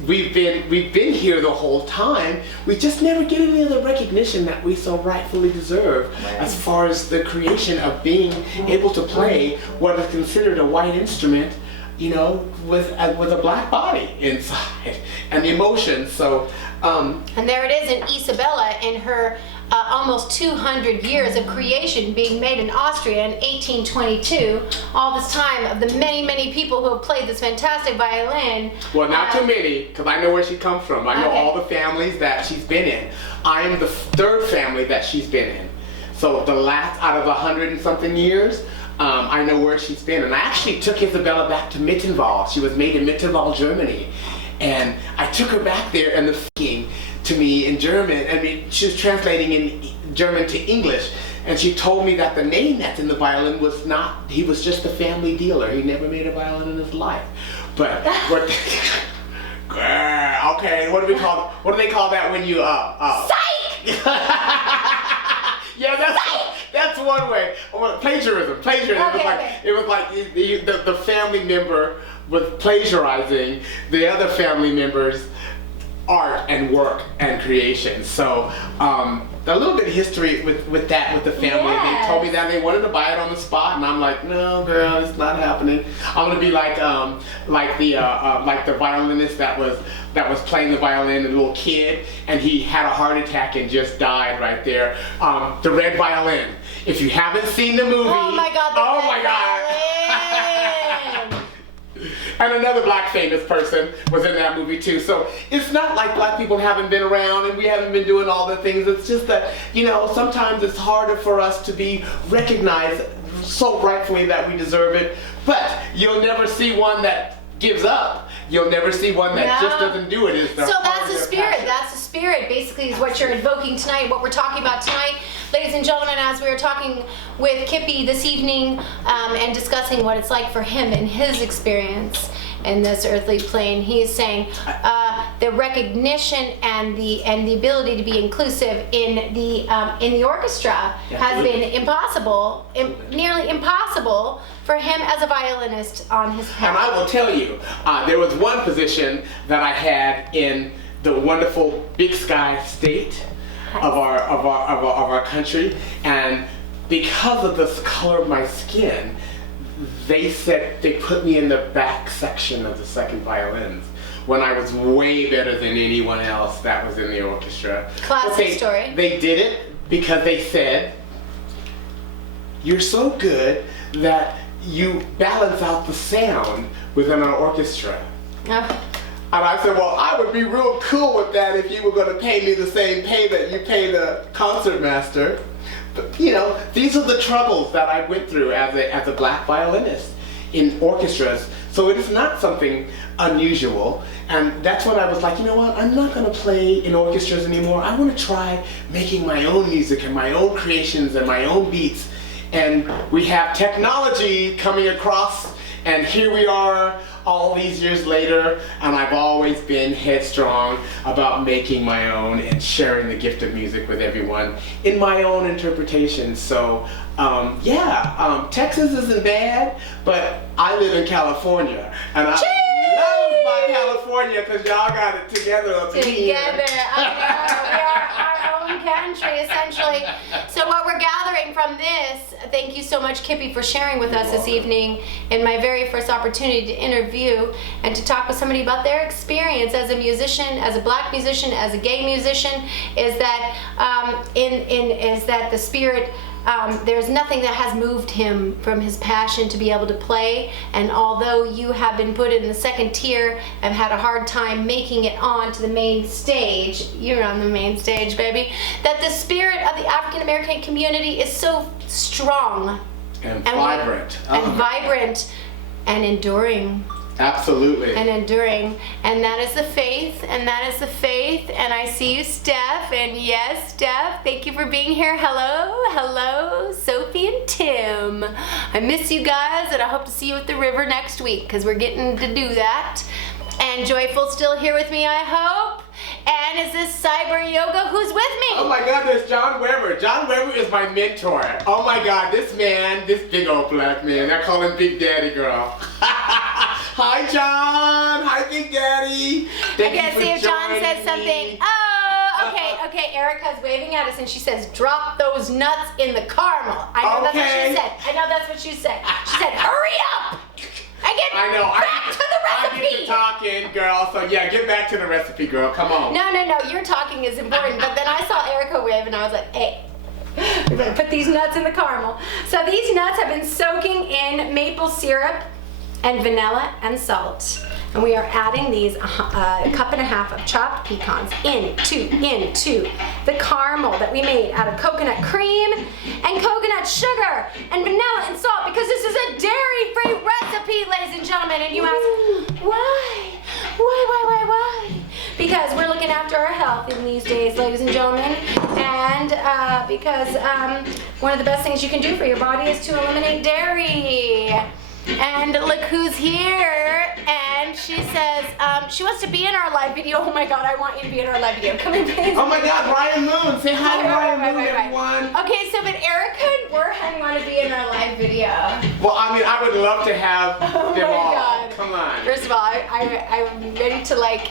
We've been here the whole time. We just never get any of the recognition that we so rightfully deserve, as far as the creation of being able to play what is considered a white instrument, you know, with a black body inside and the emotions. So. And there it is in Isabella in her almost 200 years of creation being made in Austria in 1822. All this time of the many people who have played this fantastic violin. Well, not too many, because I know where she comes from. I know all the families that she's been in. I am the third family that she's been in. So the last out of 100 and something years, I know where she's been. And I actually took Isabella back to Mittenwald. She was made in Mittenwald, Germany. And I took her back there, and the speaking to me in German, I mean, she was translating in German to English, and she told me that the name that's in the violin was not, he was just a family dealer. He never made a violin in his life. But, okay, what do they call that when you, Psych! Yeah, that's one way. Plagiarism. Okay. It was like the family member was plagiarizing the other family members' art and work and creation. So a little bit of history with the family. Yes. They told me that they wanted to buy it on the spot, and I'm like, no, girl, it's not happening. I'm gonna be like the violinist that was playing the violin, a little kid, and he had a heart attack and just died right there. The Red Violin. If you haven't seen the movie, Oh my God! Violin. And another black famous person was in that movie too. So it's not like black people haven't been around and we haven't been doing all the things. It's just that, you know, sometimes it's harder for us to be recognized so rightfully that we deserve it. But you'll never see one that gives up. You'll never see one that just doesn't do it. So that's the spirit. Passion. That's the spirit, basically, is what you're invoking tonight, what we're talking about tonight. Ladies and gentlemen, as we were talking with Kippy this evening and discussing what it's like for him and his experience in this earthly plane, he's saying the recognition and the ability to be inclusive in the orchestra has been impossible, nearly impossible for him as a violinist on his path. And I will tell you, there was one position that I had in the wonderful Big Sky state of our country, and because of the color of my skin, they said they put me in the back section of the second violins when I was way better than anyone else that was in the orchestra. Classic story. They did it because they said, you're so good that you balance out the sound within our orchestra. And I said, well, I would be real cool with that if you were going to pay me the same pay that you pay the concertmaster. But, you know, these are the troubles that I went through as a black violinist in orchestras. So it is not something unusual. And that's when I was like, you know what, I'm not going to play in orchestras anymore. I want to try making my own music and my own creations and my own beats. And we have technology coming across, and here we are all these years later, and I've always been headstrong about making my own and sharing the gift of music with everyone in my own interpretation. So Texas isn't bad, but I live in California, and I love my California because y'all got it together up here. Together, I know, we are our own country, essentially. So what we're gathering from this, thank you so much, Kippy, for sharing with us this evening in my very first opportunity to interview and to talk with somebody about their experience as a musician, as a black musician, as a gay musician, is that the spirit, there's nothing that has moved him from his passion to be able to play. And although you have been put in the second tier and had a hard time making it on to the main stage, you're on the main stage, baby, that the spirit of the African American community is so strong and vibrant. And vibrant and enduring. Absolutely. And enduring. And that is the faith, and that is the faith. And I see you, Steph. And yes, Steph, thank you for being here. Hello, Sophie and Tim. I miss you guys, and I hope to see you at the river next week, because we're getting to do that. And Joyful's still here with me, I hope. And is this Cyber Yoga? Who's with me? Oh my God, there's John Weber. John Weber is my mentor. Oh my God, this man, this big old black man, I call him Big Daddy, girl. Hi, John. Hi, Big Daddy. Okay, see if John says something. Oh, okay. Erica's waving at us and she says, drop those nuts in the caramel. I know that's what she said. I know that's what she said. She said, hurry up! I know. Back to the recipe. I get to talking, girl. So yeah, get back to the recipe, girl. Come on. No. Your talking is important. But then I saw Erica wave and I was like, hey, we're gonna put these nuts in the caramel. So these nuts have been soaking in maple syrup and vanilla and salt. And we are adding these a cup and a half of chopped pecans into the caramel that we made out of coconut cream and coconut sugar and vanilla and salt, because this is a dairy-free recipe, ladies and gentlemen. And you ask, why? Because we're looking after our health in these days, ladies and gentlemen. And because one of the best things you can do for your body is to eliminate dairy. And look who's here. And she says, she wants to be in our live video. Oh my God, I want you to be in our live video. Come in, please. Oh my God, Ryan Moon. Say hi to Ryan Moon, everyone. Okay, so but Erica and Burhan want to be in our live video. Well, I mean, I would love to have them all. God. Come on. First of all, I'm ready to like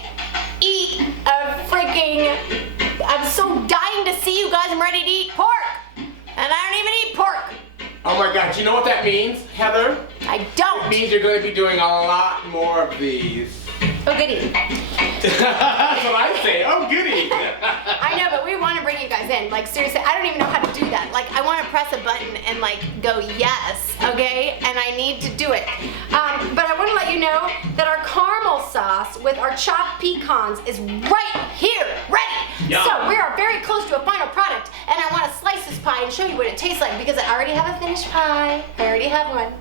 eat a freaking, I'm so dying to see you guys. I'm ready to eat pork. And I don't even eat pork. Oh my God, do you know what that means, Heather? I don't. It means you're going to be doing a lot more of these. Oh, goody. That's what I say. Oh, goody. I know, but we want to bring you guys in. Like, seriously, I don't even know how to do that. Like, I want to press a button and, like, go yes, okay? And I need to do it. But I want to let you know that our caramel sauce with our chopped pecans is right here, ready. Yum. So we are very close to a final product, and I want to slice this pie and show you what it tastes like, because I already have a finished pie. I already have one,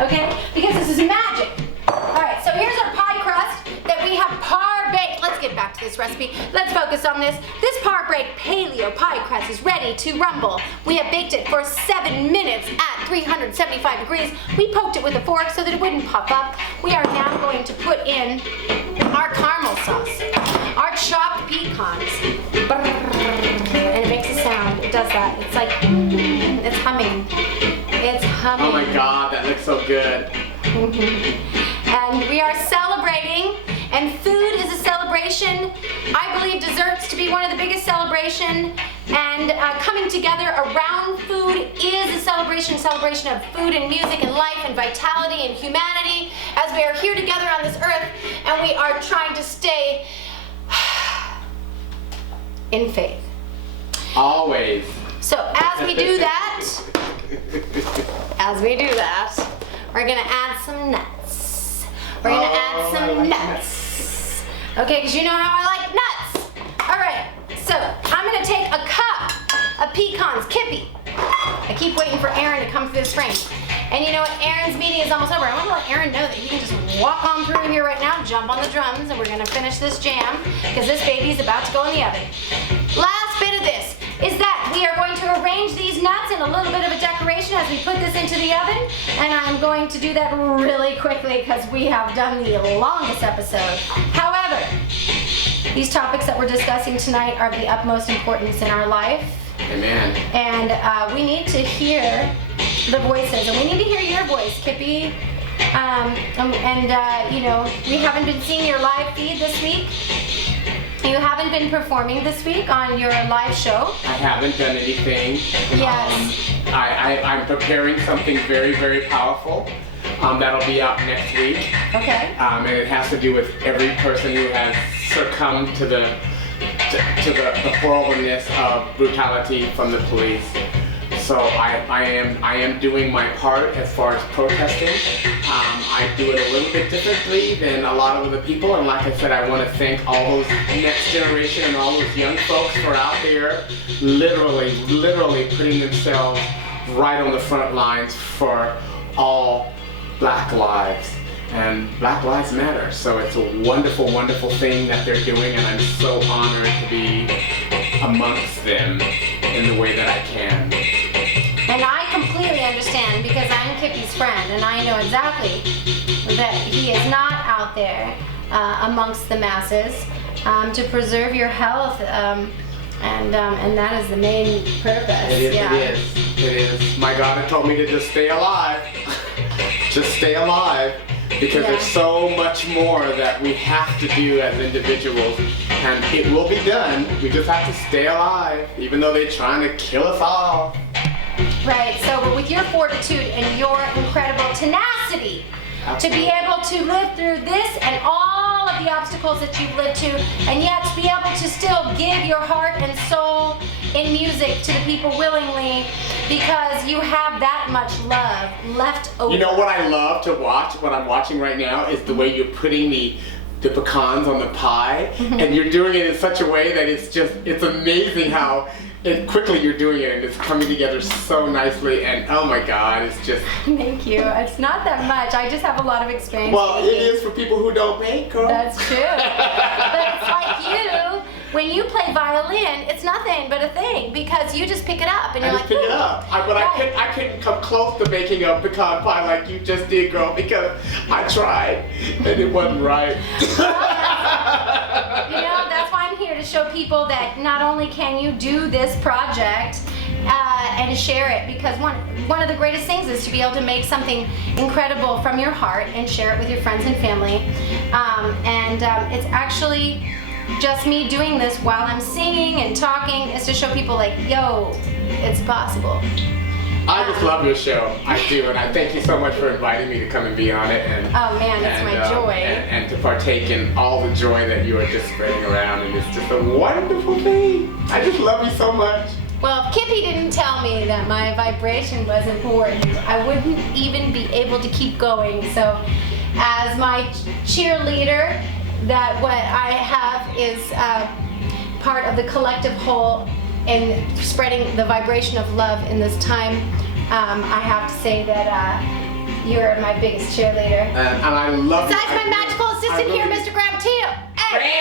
okay? Because this is magic. All right, so here's our pie crust that we have par-baked. Let's get back to this recipe. Let's focus on this. This par-baked paleo pie crust is ready to rumble. We have baked it for 7 minutes at 375 degrees. We poked it with a fork so that it wouldn't pop up. We are now going to put in our caramel sauce, our chopped pecans, and it makes a sound. It does that. It's like, it's humming. It's humming. Oh my God, that looks so good. And we are celebrating, and food is a celebration. I believe desserts to be one of the biggest celebration, and coming together around food is a celebration of food and music and life and vitality and humanity, as we are here together on this earth, and we are trying to stay in faith. Always. So as we do that, we're gonna add some nuts. We're gonna add some nuts. Okay, because you know how I like nuts. All right, so I'm gonna take a cup of pecans. Kippy, I keep waiting for Aaron to come through this frame. And you know what, Aaron's meeting is almost over. I want to let Aaron know that he can just walk on through here right now, jump on the drums, and we're gonna finish this jam, because this baby's about to go in the oven. Last bit of this is that we are going to arrange these nuts in a little bit of a decoration as we put this into the oven, and I'm going to do that really quickly because we have done the longest episode. However, these topics that we're discussing tonight are of the utmost importance in our life. Amen. And we need to hear the voices, and we need to hear your voice, Kippy. You know, we haven't been seeing your live feed this week. You haven't been performing this week on your live show. I haven't done anything. Yes. I'm preparing something very, very powerful. That'll be out next week. Okay. And it has to do with every person who has succumbed to the horribleness of brutality from the police. So I am doing my part as far as protesting. I do it a little bit differently than a lot of other people, and like I said, I want to thank all those next generation and all those young folks who are out there literally putting themselves right on the front lines for all Black lives. And Black Lives Matter. So it's a wonderful, wonderful thing that they're doing, and I'm so honored to be amongst them in the way that I can. And I completely understand, because I'm Kippy's friend, and I know exactly that he is not out there amongst the masses to preserve your health, and that is the main purpose. It Yeah. is. My God had told me to just stay alive. Just stay alive. Because there's so much more that we have to do as individuals, and it will be done. We just have to stay alive, even though they're trying to kill us all. Right, so but with your fortitude and your incredible tenacity to be able to live through this and all of the obstacles that you've lived to, and yet to be able to still give your heart and soul in music to the people willingly, because you have that much love left over. You know what I love to watch, what I'm watching right now, is the way you're putting the pecans on the pie, and you're doing it in such a way that it's amazing how quickly you're doing it, and it's coming together so nicely, and oh my God, it's just... Thank you. It's not that much. I just have a lot of experience. Well, it is for people who don't bake, girl. That's true. But it's like you, when you play violin, it's nothing but a thing, because you just pick it up, and you're like, pick it up. I couldn't come close to baking a pecan pie like you just did, girl, because I tried, and it wasn't right. You know, that's why I'm here to show people that not only can you do this project and share it, because one of the greatest things is to be able to make something incredible from your heart and share it with your friends and family. It's actually just me doing this while I'm singing and talking, is to show people like, yo, it's possible. I just love your show. I do, and I thank you so much for inviting me to come and be on it. And oh man, it's my joy. And to partake in all the joy that you are just spreading around, and it's just a wonderful thing. I just love you so much. Well, if Kippy didn't tell me that my vibration was important, I wouldn't even be able to keep going. So, as my cheerleader, that what I have is part of the collective whole in spreading the vibration of love in this time. I have to say that you're my biggest cheerleader. And I love you. Besides my magical assistant here, Mr. Graham. Hey!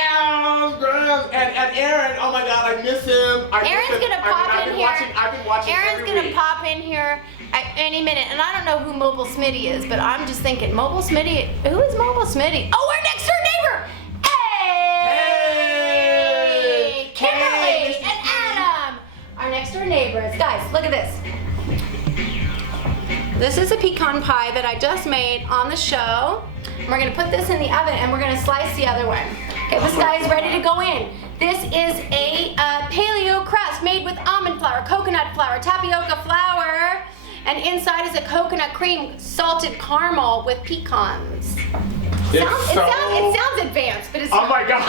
And Aaron, oh my God, I miss him. Aaron's gonna pop in here. I've been watching Aaron's every gonna week. pop in here at any minute, and I don't know who Mobile Smitty is, but I'm just thinking, Mobile Smitty, who is Mobile Smitty? Oh, our next door neighbor! Hey! Kimberly and Adam! Our next door neighbors. Guys, look at this. This is a pecan pie that I just made on the show. We're gonna put this in the oven, and we're gonna slice the other one. Okay, this guy is ready to go in. This is a paleo crust made with almond flour, coconut flour, tapioca flour, and inside is a coconut cream, salted caramel with pecans. It sounds advanced, but it's oh my God!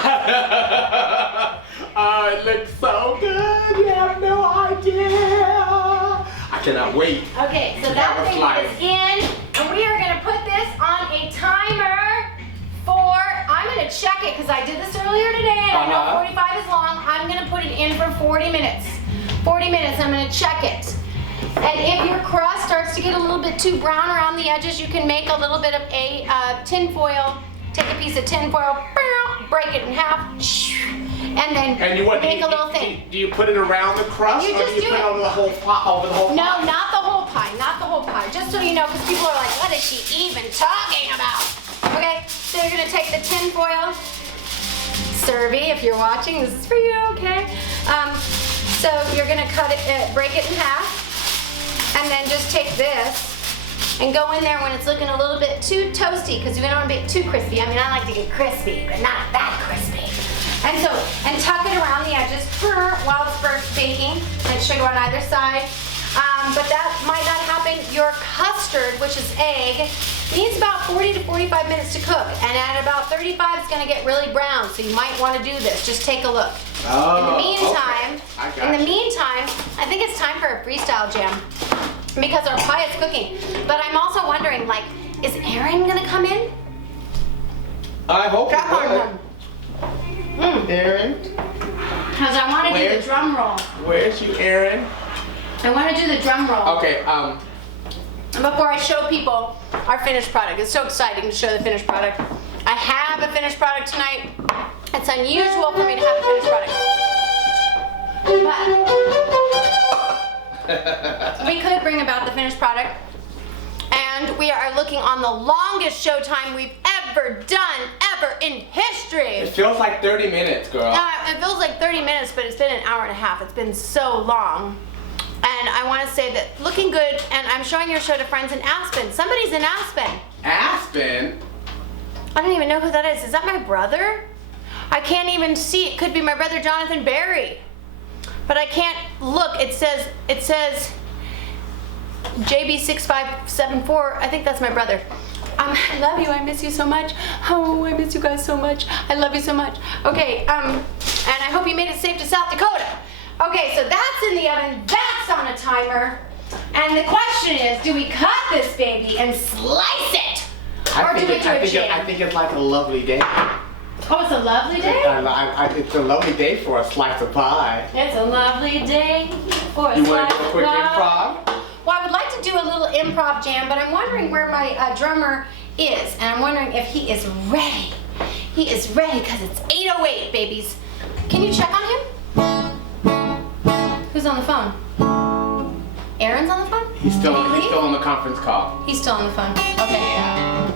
Oh, it looks so good. You have no idea. I cannot wait. Okay, so that thing is in, and we are gonna put this on a timer for, I'm gonna check it because I did this earlier today and I know 45 is long. I'm gonna put it in for 40 minutes. 40 minutes, I'm gonna check it. And if your crust starts to get a little bit too brown around the edges, you can make a little bit of a tin foil. Take a piece of tin foil, break it in half, and then make a little thing. Do you put it around the crust, You or just do you do put it. it over the whole pot? No, not the whole pie, not the whole pie. Just so you know, because people are like, what is she even talking about? Okay, so you're gonna take the tin foil. Survey, if you're watching, this is for you, okay? So you're gonna cut it, break it in half, and then just take this and go in there when it's looking a little bit too toasty, because we don't want to be too crispy. I mean, I like to get crispy, but not that crispy. And tuck it around the edges while it's first baking, and sugar on either side. But that might not happen. Your custard, which is egg, needs about 40 to 45 minutes to cook, and at about 35 it's going to get really brown, so you might want to do this. Just take a look. In the meantime, I think it's time for a freestyle jam because our pie is cooking. But I'm also wondering, like, is Aaron going to come in? I hope he would. Aaron? Because I want to do the drum roll. Where's you, Aaron? I want to do the drum roll. Okay. Before I show people our finished product. It's so exciting to show the finished product. I have a finished product tonight. It's unusual for me to have a finished product. But we could bring about the finished product. And we are looking on the longest show time we've ever done, ever in history. It feels like 30 minutes, girl. It feels like 30 minutes, but it's been an hour and a half. It's been so long. And I want to say that looking good, and I'm showing your show to friends in Aspen. Somebody's in Aspen. Aspen? I don't even know who that is. Is that my brother? I can't even see. It could be my brother Jonathan Barry. But I can't look. It says JB6574. I think that's my brother. I love you. I miss you so much. Oh, I miss you guys so much. I love you so much. Okay, and I hope you made it safe to South Dakota. Okay, so that's in the oven. That's on a timer. And the question is, do we cut this baby and slice it? Or do we do a jam? I think it's like a lovely day. Oh, it's a lovely day? It's a lovely day for a slice of pie. It's a lovely day for a You slice want to do a quick of pie. improv? Well, I would like to do a little improv jam, but I'm wondering where my drummer is, and I'm wondering if he is ready. He is ready because it's 8:08, babies. Can you check on him? Who's on the phone? Aaron's on the phone? He's still Did he leave? on the conference call. He's still on the phone. Okay. Yeah.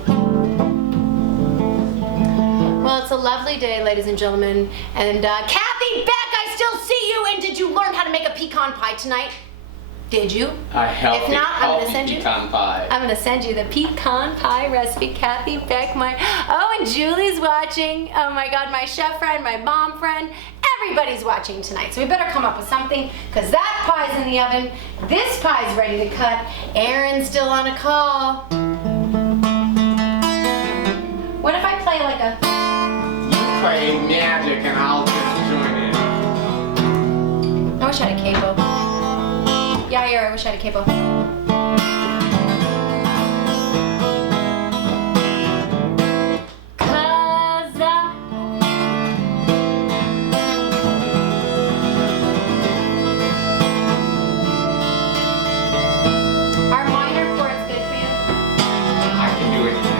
Well, it's a lovely day, ladies and gentlemen. And Kathy, Beck, I still see you. And did you learn how to make a pecan pie tonight? Did you? A healthy, If not, I'm gonna send you pecan pie. I'm gonna send you the pecan pie recipe. Kathy, Beck, and Julie's watching. Oh my God, my chef friend, my mom friend, everybody's watching tonight. So we better come up with something, because that pie's in the oven. This pie's ready to cut. Aaron's still on a call. What if I play like a... You play magic and I'll just join in. I wish I had a capo. Yeah, I wish I had a capo. Are minor chords good for you? I can do anything.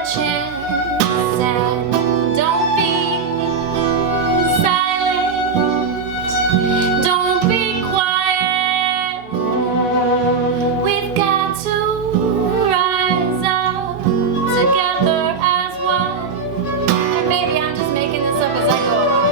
a chance and don't be silent, don't be quiet. We've got to rise up together as one. And maybe I'm just making this up as I go along.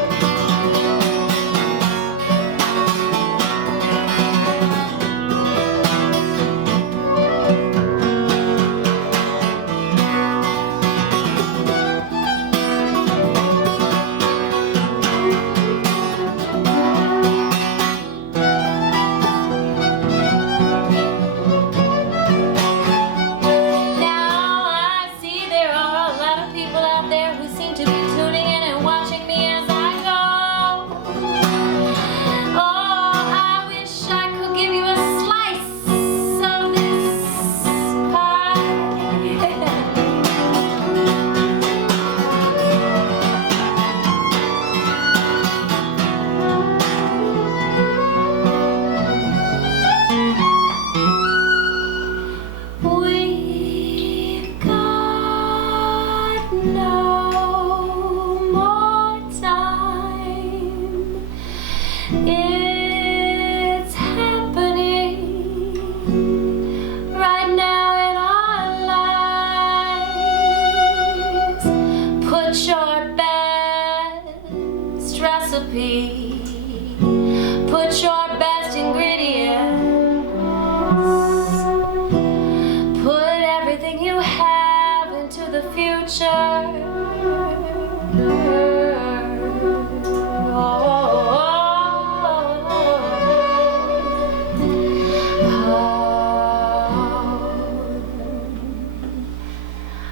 It's happening right now in our lives. Put your best recipe, put your best ingredients, put everything you have into the future.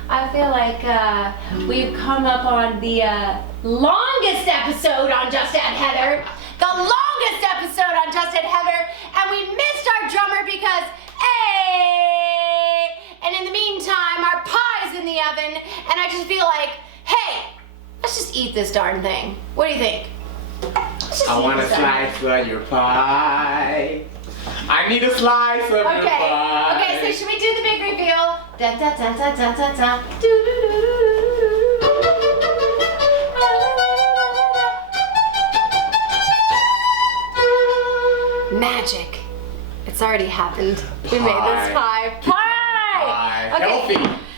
I feel like we've come up on the longest episode on Just Add Heather. The longest episode on Just Add Heather. And we missed our drummer because, hey! And in the meantime, our pie's in the oven. And I just feel like, hey, let's just eat this darn thing. What do you think? I want a slice of your pie. I need a slice of your pie. Okay, so should we do the big reveal? Da da da da da da da. Do do do do do. Magic. It's already happened. We made this pie. Pie! Okay. Healthy.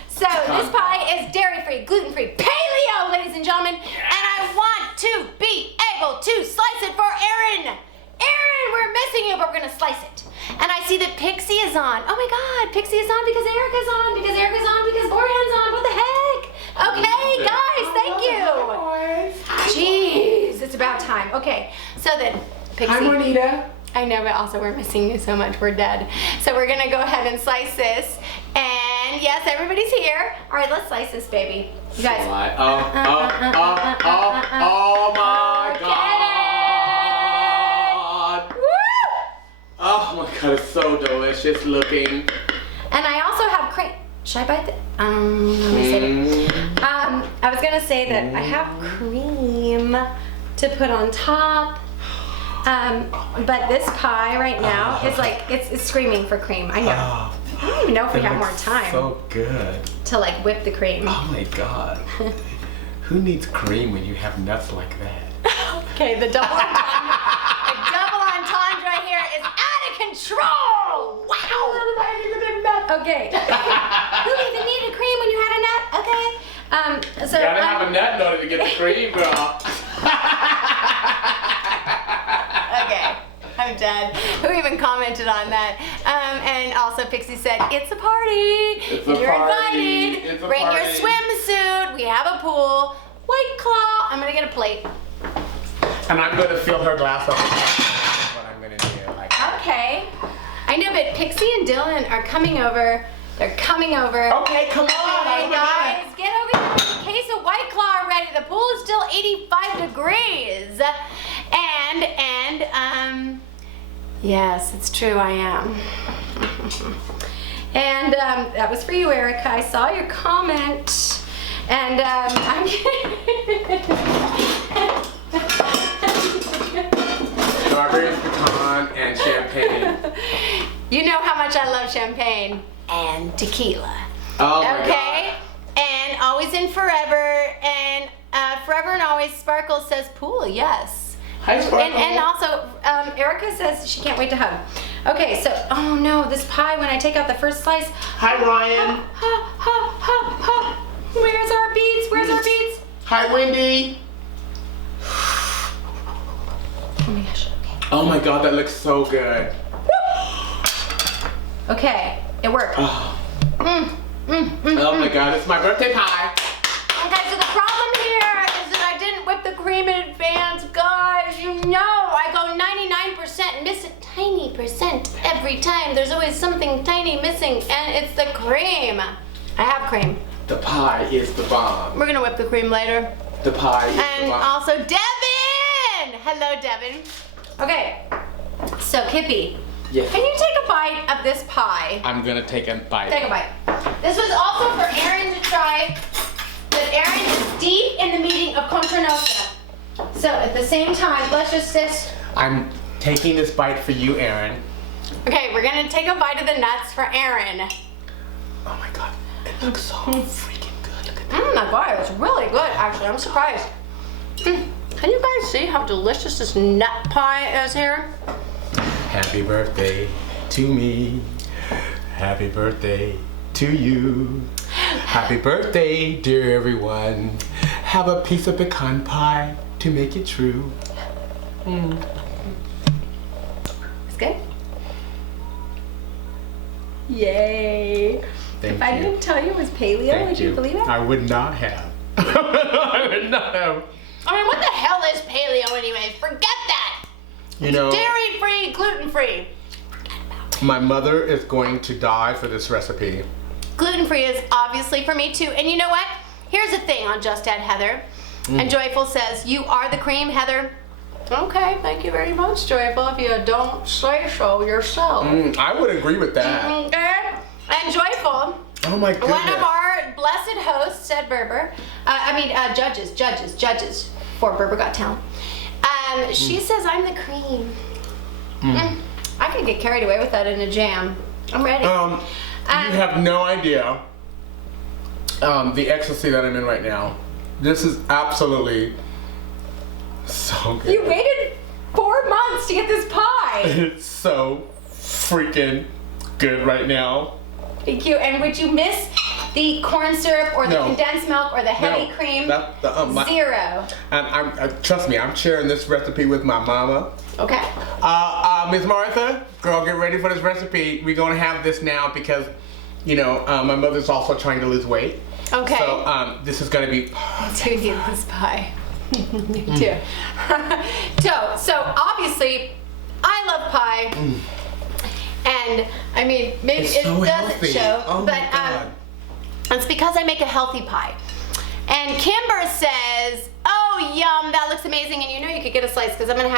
So this pie is dairy-free, gluten-free, paleo, ladies and gentlemen. And I want to be able to slice it for Aaron. Aaron, we're missing you, but we're gonna slice it. And I see that Pixie is on. Oh my God, Pixie is on because Erica's on, because Erica's on, because Borhan's on. What the heck? Okay, guys, thank you. Jeez, it's about time. Okay, so then, Pixie. Hi, Juanita. I know, but also we're missing you so much. We're dead. So we're gonna go ahead and slice this. And yes, everybody's here. All right, let's slice this, baby. You guys. Oh my God. Oh my God, it's so delicious looking. And I also have cream. Should I bite it? Let me save it. I was gonna say that I have cream to put on top. But this pie right now is like, it's screaming for cream. I know. I don't even know if we have more time So good. to like whip the cream. Oh my God. Who needs cream when you have nuts like that? Okay, the double entendre here is out of control. Wow. Okay. Who even needed cream when you had a nut? Okay. So You gotta have a nut in order to get the cream, girl. Okay, I'm dead. Who even commented on that? And also Pixie said, it's a party. It's a You're party. invited. It's a Bring your party. swimsuit. We have a pool. White Claw. I'm gonna get a plate. And I'm gonna fill her glass up. That's what I'm gonna do. Okay. I know, but Pixie and Dylan are coming over. They're coming over. Okay, come on. Hey guys, get over here with a case of White Claw already. The pool is still 85 degrees. And yes, it's true, I am. And that was for you, Erica. I saw your comment. And I'm Strawberries, pecan, and champagne. You know how much I love champagne and tequila. Oh my Okay? And always and forever. And forever and always, Sparkle says pool, yes. Hi, Sparkle. And also, Erica says she can't wait to hug. Okay, so, oh no, this pie, when I take out the first slice. Hi, Ryan. Where's our beads? Where's our beads? Hi, Wendy. Oh my gosh, okay. Oh my God, that looks so good. Okay, it worked. Oh my God, it's my birthday pie. Okay, so the problem here is that I didn't whip the cream in advance, guys. You know, I go 99%, miss a tiny percent every time. There's always something tiny missing, and it's the cream. I have cream. The pie is the bomb. We're gonna whip the cream later. The pie is the And bomb. also Devin! Hello, Devin. Okay, so Kippy, Yes. can you take a bite of this pie? I'm gonna take a bite. Take a bite. This was also for Aaron to try, but Aaron is deep in the meeting of Contra Nostra. So at the same time, let's just I'm taking this bite for you, Aaron. okay, we're gonna take a bite of the nuts for Aaron. Oh my God, it looks so freaking good. Look at that. My God, it's really good, actually. I'm surprised. Can you guys see how delicious this nut pie is here? Happy birthday to me. Happy birthday to you. Happy birthday, dear everyone. Have a piece of pecan pie to make it true. It's good. Yay. Thank If I you. didn't tell you it was paleo, Thank would you believe it? I would not have. I would not have. I mean, what the hell is paleo anyways? Forget that. You know, Dairy-free, gluten-free. my mother is going to die for this recipe. Gluten-free is obviously for me too. And you know what? Here's the thing on Just Add Heather. And Joyful says, you are the cream, Heather. Okay, thank you very much, Joyful, if you don't say so yourself. I would agree with that. Okay. And Joyful, Oh my goodness. one of our blessed hosts, said Berber, judges for Berber Got Talent. She says I'm the cream. I could get carried away with that in a jam. I'm ready. You have no idea the ecstasy that I'm in right now. This is absolutely so good. You waited 4 months to get this pie. It's so freaking good right now. Thank you. And would you miss the corn syrup or the No. condensed milk or the heavy cream? Zero. Trust me, I'm sharing this recipe with my mama. Okay. Miss Martha, girl, get ready for this recipe. We're gonna have this now because, you know, my mother's also trying to lose weight. Okay. So this is gonna be. To eat this pie. Me too. So obviously, I love pie. And I mean, maybe It's it so doesn't healthy. show, Oh but my God. it's because I make a healthy pie. And Kimber says, "Oh, yum! That looks amazing." And you know you could get a slice because I'm gonna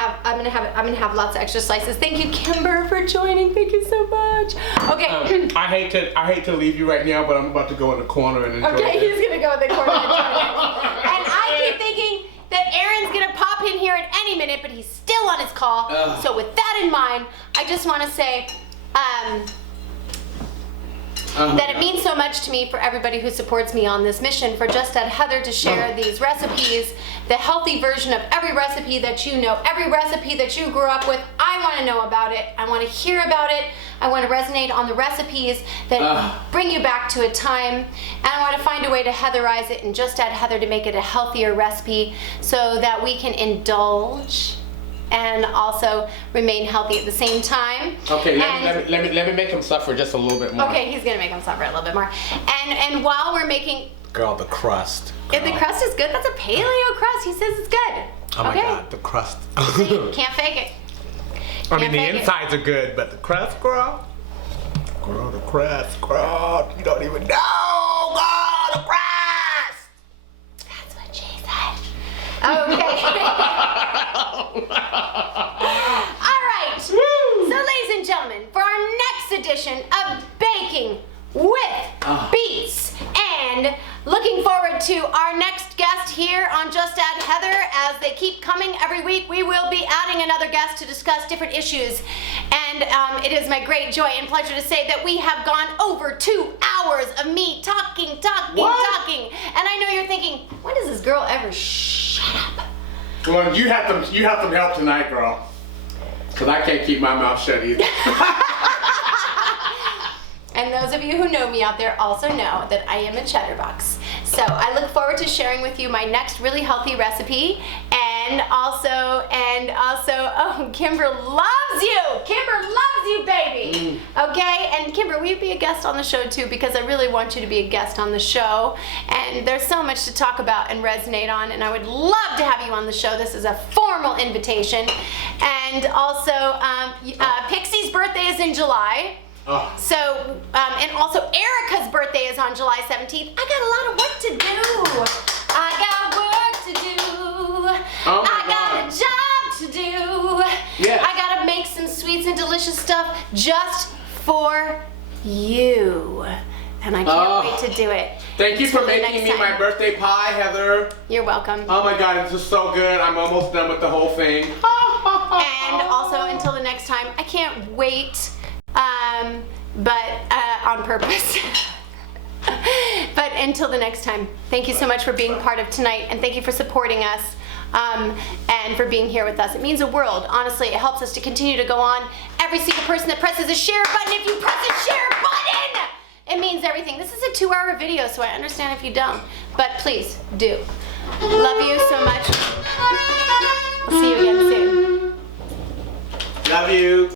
have lots of extra slices. Thank you, Kimber, for joining. Thank you so much. Okay. I hate to leave you right now, but I'm about to go in the corner and enjoy Okay, this. he's gonna go in the corner and enjoy it. And I keep thinking that Aaron's gonna pop in here at any minute, but he's still on his call. Ugh. So with that in mind, I just want to say that it means so much to me for everybody who supports me on this mission, for Just Add Heather to share these recipes, the healthy version of every recipe that you know, every recipe that you grew up with. I want to know about it. I want to hear about it. I want to resonate on the recipes that bring you back to a time. And I want to find a way to Heatherize it and Just Add Heather to make it a healthier recipe so that we can indulge and also remain healthy at the same time. Okay, let me make him suffer just a little bit more. Okay, he's gonna make him suffer a little bit more. And while we're making, Girl, the crust. if the crust is good, that's a paleo crust. He says it's good. Oh my Okay. God, the crust. See, can't fake it. I mean, Can't the fake it. insides are good, but the crust, girl. Girl, the crust, girl. You don't even know, girl, the crust. That's what she said. Okay. All right. So, ladies and gentlemen, for our next edition of Baking with Beats, and looking forward to our next guest here on Just Add Heather. As they keep coming every week, we will be adding another guest to discuss different issues. And it is my great joy and pleasure to say that we have gone over 2 hours of me talking. And I know Why does this girl ever shut up? Well, you have some help tonight, girl. Cause I can't keep my mouth shut either. And those of you who know me out there also know that I am a chatterbox. So I look forward to sharing with you my next really healthy recipe. And also, oh, Kimber loves you. Kimber loves you, baby. Okay, and Kimber, will you be a guest on the show too? Because I really want you to be a guest on the show. And there's so much to talk about and resonate on, and I would love to have you on the show. This is a formal invitation. And also, Pixie's birthday is in July. Oh. So, and also Erica's birthday is on July 17th. I got a lot of work to do. I got work to do. Oh my I got God. a job to do. Yes. I gotta make some sweets and delicious stuff just for you. And I can't wait to do it. Thank you for Until the making next me my time. birthday pie, Heather. You're welcome. Oh my God, it's just so good. I'm almost done with the whole thing. And also, until the next time, I can't wait, but on purpose. But until the next time, thank you so much for being part of tonight, and thank you for supporting us, and for being here with us. It means the world. Honestly, it helps us to continue to go on. Every single person that presses a share button, if you press a share button, it means everything. This is a 2-hour video, so I understand if you don't, but please do. Love you so much. I'll see you again soon. Love you.